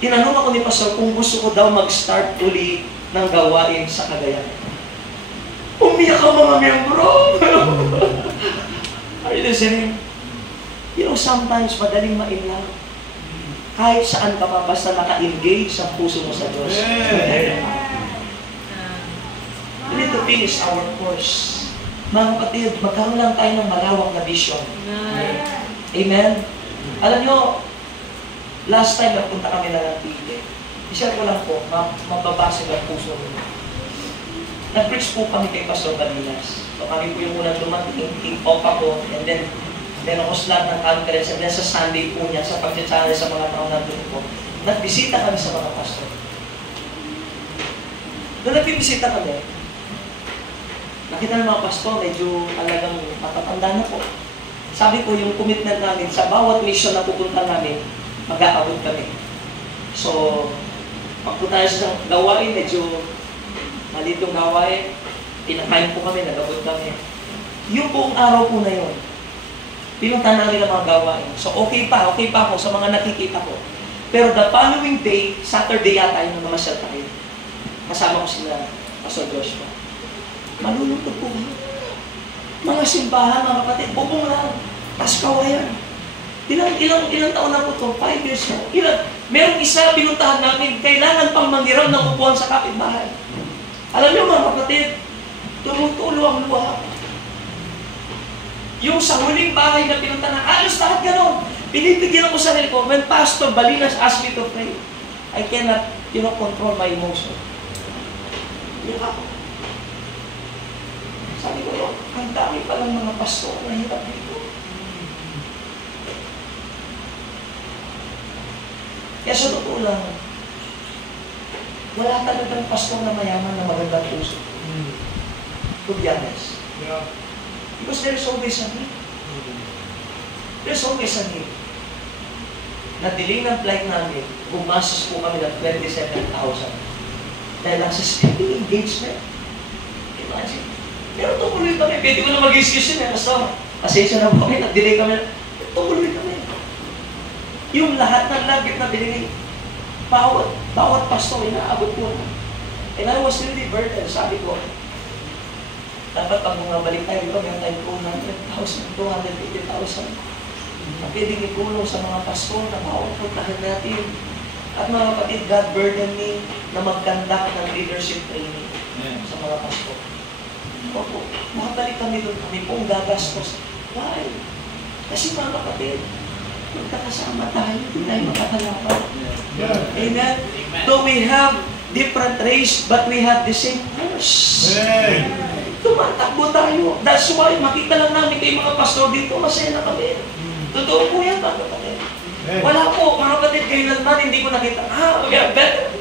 Tinanong ako ni Pastor kung gusto ko daw mag-start uli ng gawain sa Cagayan. Umiyak ang mga miyembro. Are you listening? You know, sometimes madaling ma-in-love. Kahit saan ka pa, basta naka-engage sa puso mo sa Diyos. We need to finish our course. Mga kapatid, magkaroon lang tayo ng malawak na vision. Amen? Alam nyo, last time nagpunta kami na ng TV. I-share ko lang po, mababasag ang puso mo. Nag-preach po kami kay Pastor Balinas. So kami po yung unang dumating, kick-off ako, and then ako slot ng conference, and then sa Sunday po niya, sa pag-channel sa mga tao nandun po, nagbisita kami sa mga pastor. Nung nagbibisita kami, nakita ng mga pastor, medyo talagang matatanda na po. Sabi ko, yung commitment namin, sa bawat mission na pupunta namin, mag-aabot kami. So, pagpunta tayo sa gawain, medyo maliit yung gawain, pinakain po kami, nag-abot kami. Yung buong araw po na yun, pinunta namin ang mga gawain. So, okay pa ako sa mga nakikita ko. Pero the following day, Saturday yata yung namasyal tayo. Kasama ko sila, Pastor Joshua. Malulungkot po. Mga simbahan, mga kapatid, bubong lang. Tas kawayan. Ilang taon na po ito? 5 years na. Merong isa pinuntahan namin, kailangan pang manghiram ng upuan sa kapitbahay. Alam niyo mga kapatid, tumutulo ang luha. Yung sa huling bahay na pinuntahan, halos lahat gano'n. Pinipigyan ako sa sarili ko, when Pastor Balinas asked me to pray, I cannot, control my emotion. Sabi ko, ang dami palang mga pastor na hirap dito. Kaya sa totoo lang, wala talagang pastor na mayaman na magandang puso. To be honest. Yeah. Because there's always a need. There's always a need. Na-delay ng flight namin, bumastos po kami ng 27,000. Dahil lang sa speaking engagement. Imagine. Pero tumuloy kami. Pwede ko na mag-excuse yun. Basta, pasensya na po kami. Nag-delay kami. Tumuloy kami. Yung lahat ng lagit na binigay, bawat pastor, inaabot ko na. And I was really burdened. Sabi ko, dapat pag bumabalik tayo, ito, meron tayong 200,000, 280,000. Pwedeng ikulong sa mga pastor na maupuntahan natin. At mga kapatid, God burden me na mag-conduct ng leadership training sa mga pastor. Opo, makabalik kami doon, kami pong gagastos. Why? Kasi mga kapatid, magkakasama tayo, hindi tayo makakalapan. Amen? Though we have different race, but we have the same verse. Tumatakbo tayo. That's why makita lang namin kayo mga pastor dito, masaya na kami. Totoo po yan, mga kapatid. Wala po, mga kapatid, kailanman hindi ko nakita.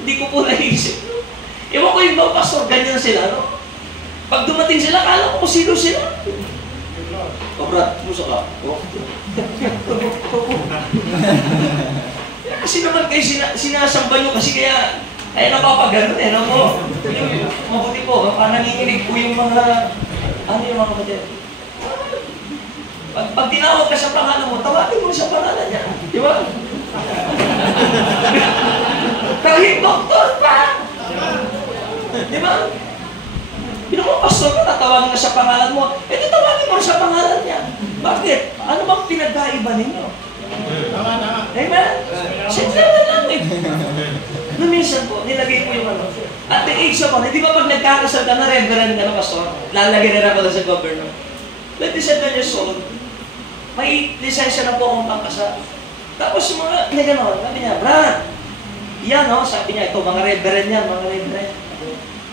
Hindi ko po naisip. Ewan ko yung mga pastor, ganyan sila, no? Pag dumating sila, kala ko kung sino sila. O, Brad, musa ka. Kasi naman kayo sinasamba nyo kasi kaya napapagano'n no po. Mabuti po, nanginginig po yung mga, yung mga kapatid. Pag tinawag ka sa pangalan mo, tawagin mo sa pangalan niya. Di ba? Kahit doktor pa. Di ba? Yung mga pastor ka, tatawagin ka sa pangalan mo, tawagin mo sa pangalan niya. Bakit? Ano bang pinagkaiba ninyo? Amen? Simple lang Nung minsan po, nilagay ko yung ano. At the age of di ba pag nagkakasal ka na reverend ka na pastor, lalagay na ako sa governor. 27 years old, may lisensya na po akong pangkasal. Tapos yung mga, sabi niya, Brad, yan sabi niya, ito, mga reverend yan, mga reverend.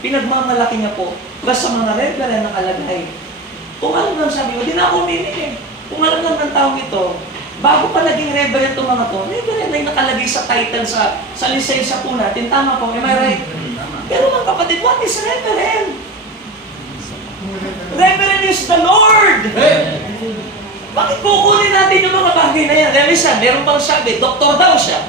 Pinagmamalaki niya po, basta mga reverend nakalagay. Kung alam lang sabi ko, di na ako uminig. Kung alam lang ng taong ito, bago pa naging reverend itong mga to, reverend ay nakalagay sa title sa lisensya po natin. Tama po, am I right? Pero mga kapatid, what is reverend? Reverend is the Lord! Bakit kukunin natin yung mga bagay na yan? Listen, meron pang sabi, doktor daw siya.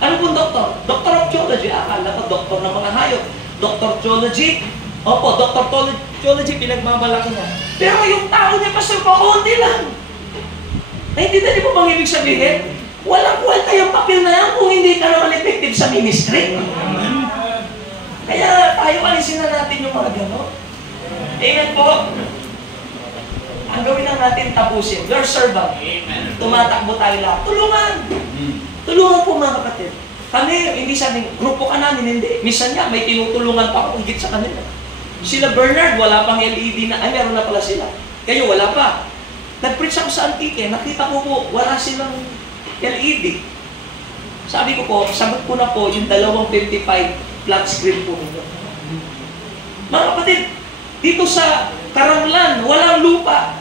Ano pong doktor? Doctor of Theology. Akala ko doktor ng mga hayop. Doctor Theology? Opo, Doctor Theology, pinagmamalaki na. Pero yung tao niya, pastor, pakunti lang. Naintindihan niyo po bang ibig sabihin? Walang kwenta yung papel na yan kung hindi ka naman effective sa ministry. Kaya tayo alisin na natin yung mga gano'n. Amen po. Ang gawin lang natin tapusin. Your servant. Tumatakbo tayo lahat. Tulungan. Tulungan po mga kapatid. Kami, hindi sabi, grupo ka namin, hindi. Minsan nga, may tinutulungan pa ako higit sa kanila. Sila Bernard, wala pang LED na, meron na pala sila. Kayo, wala pa. Nag-preach ako sa Antique, nakita ko po, wala silang LED. Sabi ko po, sagot ko na po yung 255 flat screen po nito. Mga kapatid, dito sa Karanglan, walang lupa.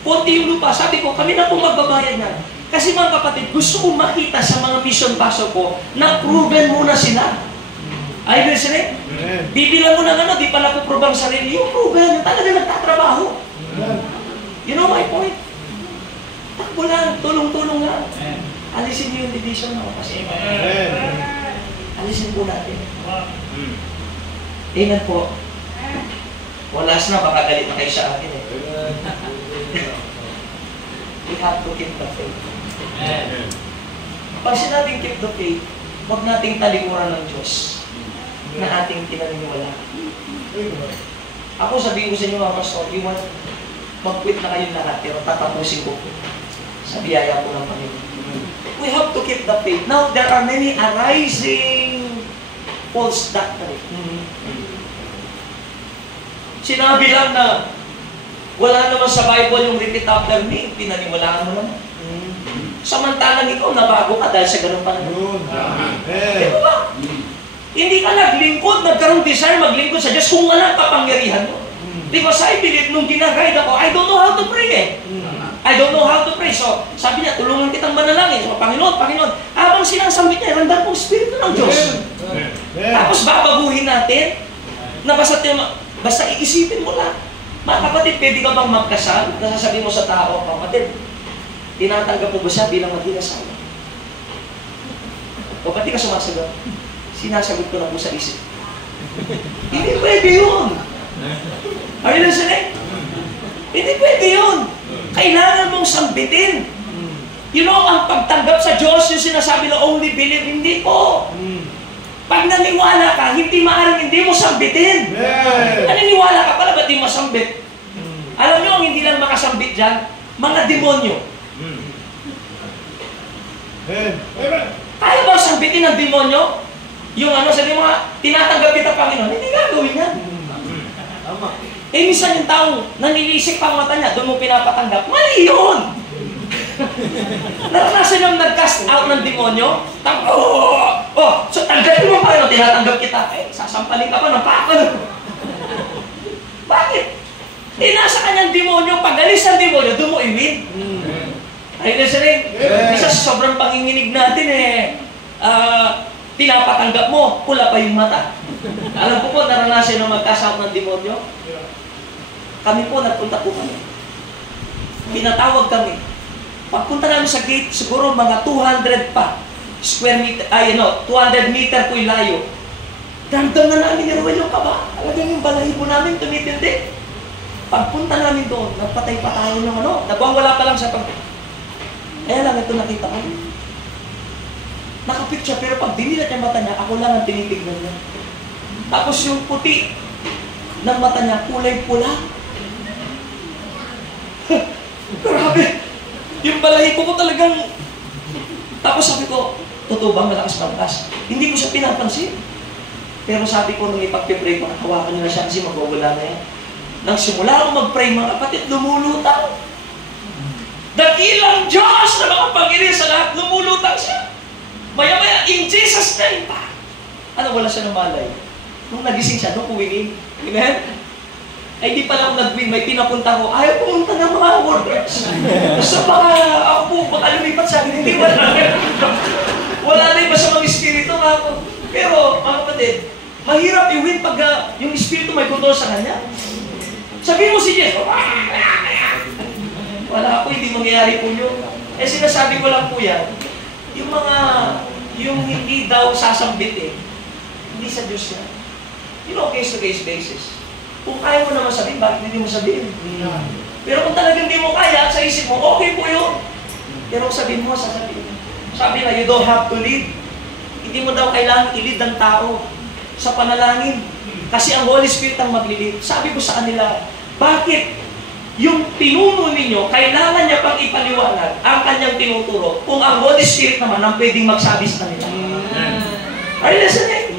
Konti yung lupa. Sabi ko, kami na po magbabayad na. Kasi mga kapatid, gusto kong makita sa mga mission pastor ko na proven muna sila. Ay, sila? Bibilang mo ng di pala ko prove ang sarili. Yung proven, talaga nagtatrabaho. You know my point? Takbo lang, tulong-tulong lang. Alisin niyo yung division na kasi. Alisin po natin. Amen po. Walas na, baka galit na kayo sa akin We have to keep the faith. Pag sinabing keep the faith, huwag nating talikuran ng Diyos na ating pinaniniwala. Ako sabihin ko sa inyo mga pastor, mag-quit na kayong lahat, pero tatapusin ko po sa biyaya po ng Panginoon. We have to keep the faith. Now, there are many arising false doctrine. Sinabi lang na wala naman sa Bible yung repeat after me, pinaniwalaan mo naman. Samantalang ikaw, nabago ka dahil sa ganun panahon. Di ba ba? Hindi ka naglingkod, nagkaroon desire maglingkod sa Diyos kung wala kapangyarihan mo. Because I believe, nung ginaguide ako, I don't know how to pray I don't know how to pray. So, sabi niya, tulungan kitang manalangin. So, Panginoon, Panginoon. Habang sinasambit niya, ramdam kong Espiritu ng Diyos. Tapos babaguhin natin na basta iisipin mo lang. Mga kapatid, pwede ka bang magkasal? Nasasabihin mo sa tao, kapatid, tinatanggap mo ba siya bilang mag-inasawa? O ba't di ka sumasagot? Sinasagot ko na po sa isip. Hindi pwede yun. Are you listening? Hindi pwede yun. Kailangan mong sambitin. You know, ang pagtanggap sa Diyos, yung sinasabi na only believe, hindi po. Pag naniwala ka, hindi maaaring hindi mo sambitin. Naniniwala ka pala, ba't di masambit? Alam nyo, ang hindi lang makasambit dyan, mga demonyo. Kaya ba sambitin ng demonyo? Yung sabi mo nga, tinatanggap kita Panginoon, hindi gagawin yan. Minsan yung taong nanilisik pa ang mata niya, doon mo pinapatanggap, mali yun! Naranasan yung nag-cast out ng demonyo, so tanggalin mo Panginoon, tinatanggap kita, sasampalin ka pa ng pakal. Bakit? Nasa kanyang demonyo, pag alis ang demonyo, doon mo i-win. Ay, listening? Isa sa sobrang panginginig natin pinapatanggap mo, pula pa yung mata. Alam ko po, naranasan yung mag-cast ng demonyo. Kami po, nagpunta po kami. Pinatawag kami. Pagpunta namin sa gate, siguro mga 200 pa. Square meter, 200 meter po yung layo. Damdam na namin yung yung kaba. Talagang yung balahibo namin tumitindi. Pagpunta namin doon, nagpatay pa tayo ng nagwawala pa lang sa Kaya lang ito nakita ko. Nakapicture, pero pag dinilat yung mata niya, ako lang ang tinitignan niya. Tapos yung puti ng mata niya, kulay pula. Grabe! Yung balahibo ko talagang... Tapos sabi ko, totoo bang malakas pangkas? Hindi ko siya pinapansin. Pero sabi ko, nung ipag-pray ko, hawakan niyo na siya kasi magwawala na yan. Nang simula ako mag-pray, mga kapatid, lumulutang. Dakilang Diyos na makapangyarihan sa lahat, lumulutang siya. Maya-maya, in Jesus' name pa. Wala siya ng malay. Nung nagising siya, nung uwingin. Amen? Ay, di pala ako nag-win. May pinapunta ko, ayaw pumunta ng mga workers. So, ako po, baka lumipat sa akin. Hindi wala. Wala na yung masamang espiritu ako. Pero, mga kapatid, mahirap i-win pag yung espiritu may kontrol sa kanya. Sabihin mo si Jess, wala ako, hindi mangyayari po yun. Sinasabi ko lang po yan, yung hindi daw sasambit hindi sa Diyos yan. Case-to-case basis. Kung kaya mo naman sabihin, bakit hindi mo sabihin? Pero kung talagang hindi mo kaya, sa isip mo, okay po yun. Pero sabihin mo, sasabihin. Sabi na, you don't have to lead. Hindi mo daw kailangan i-lead ng tao sa panalangin. Kasi ang Holy Spirit ang mag-lead. Sabi ko sa kanila, bakit yung pinuno ninyo, kailangan niya pang ipaliwanag ang kanyang tinuturo kung ang Holy Spirit naman ang pwedeng magsabi sa kanila. Are you listening?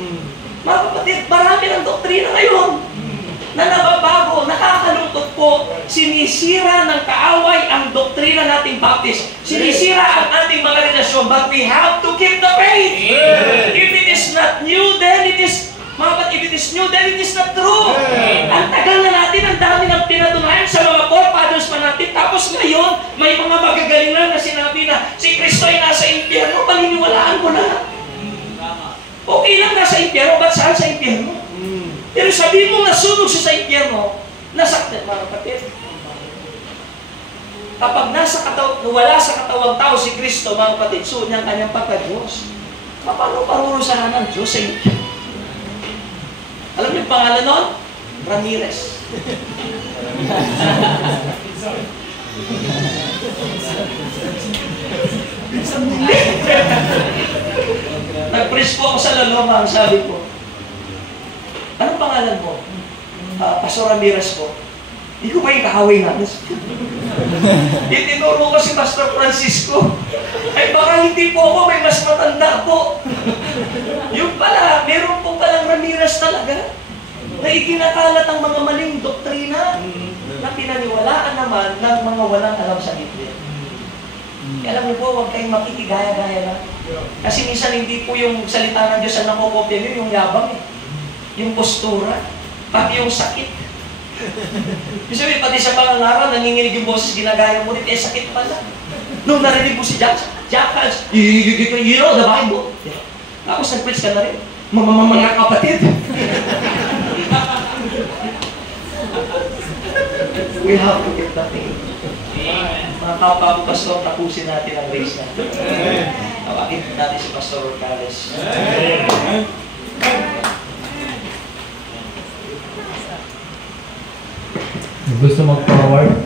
Mga kapatid, marami ng doktrina ngayon na nababago, nakakalungkot po, sinisira ng kaaway ang doktrina nating Baptist. Sinisira ang ating mga relasyon, but we have to keep the faith. If it is not new, then it is if it is new, then it is not true. Ang tagal na natin, ang dami ng pinatunayan sa mga forefathers pa natin. Tapos ngayon, may mga magagaling lang na sinabi na si Kristo ay nasa impyerno, paniniwalaan ko na. Okay lang nasa impyerno, ba't saan sa impyerno? Pero sabihin mo nasunog siya sa impyerno, nasaktan mga kapatid. Kapag wala sa katawang tao si Kristo, mga kapatid, so niya ang kanyang pagka-Diyos. Paano parurusahan ng Diyos sa impyerno? Alam niyo pangalan nun? Ramirez. Nag-preach po ako sa Laloma, ang sabi ko, anong pangalan mo? Pastor Ramirez po. Hindi ko ba yung kahaway namin? Itinuro ko si Pastor Francisco. Ay baka hindi po ako, may mas matanda po. Yung pala, meron po palang Ramirez talaga na ikinakalat ang mga maling doktrina na pinaniwalaan naman ng mga walang alam sa Biblia. Kaya alam niyo po, huwag kayong makikigaya-gaya lang. Kasi minsan hindi po yung salita ng Diyos ang nakokopya nyo, yung yabang yung postura, pati yung sakit. Ibig sabihin, pati sa pangangaral, nanginginig yung boses, ginagaya mo rin, sakit pala. Nung narinig mo si Jack you know the Bible. Tapos nag-preach ka na rin. Mga kapatid. We have to get that thing. Mga kapwa ko, Pastor, tapusin natin ang race natin. Tawagin natin si Pastor Orcales. Gusto mag-forward?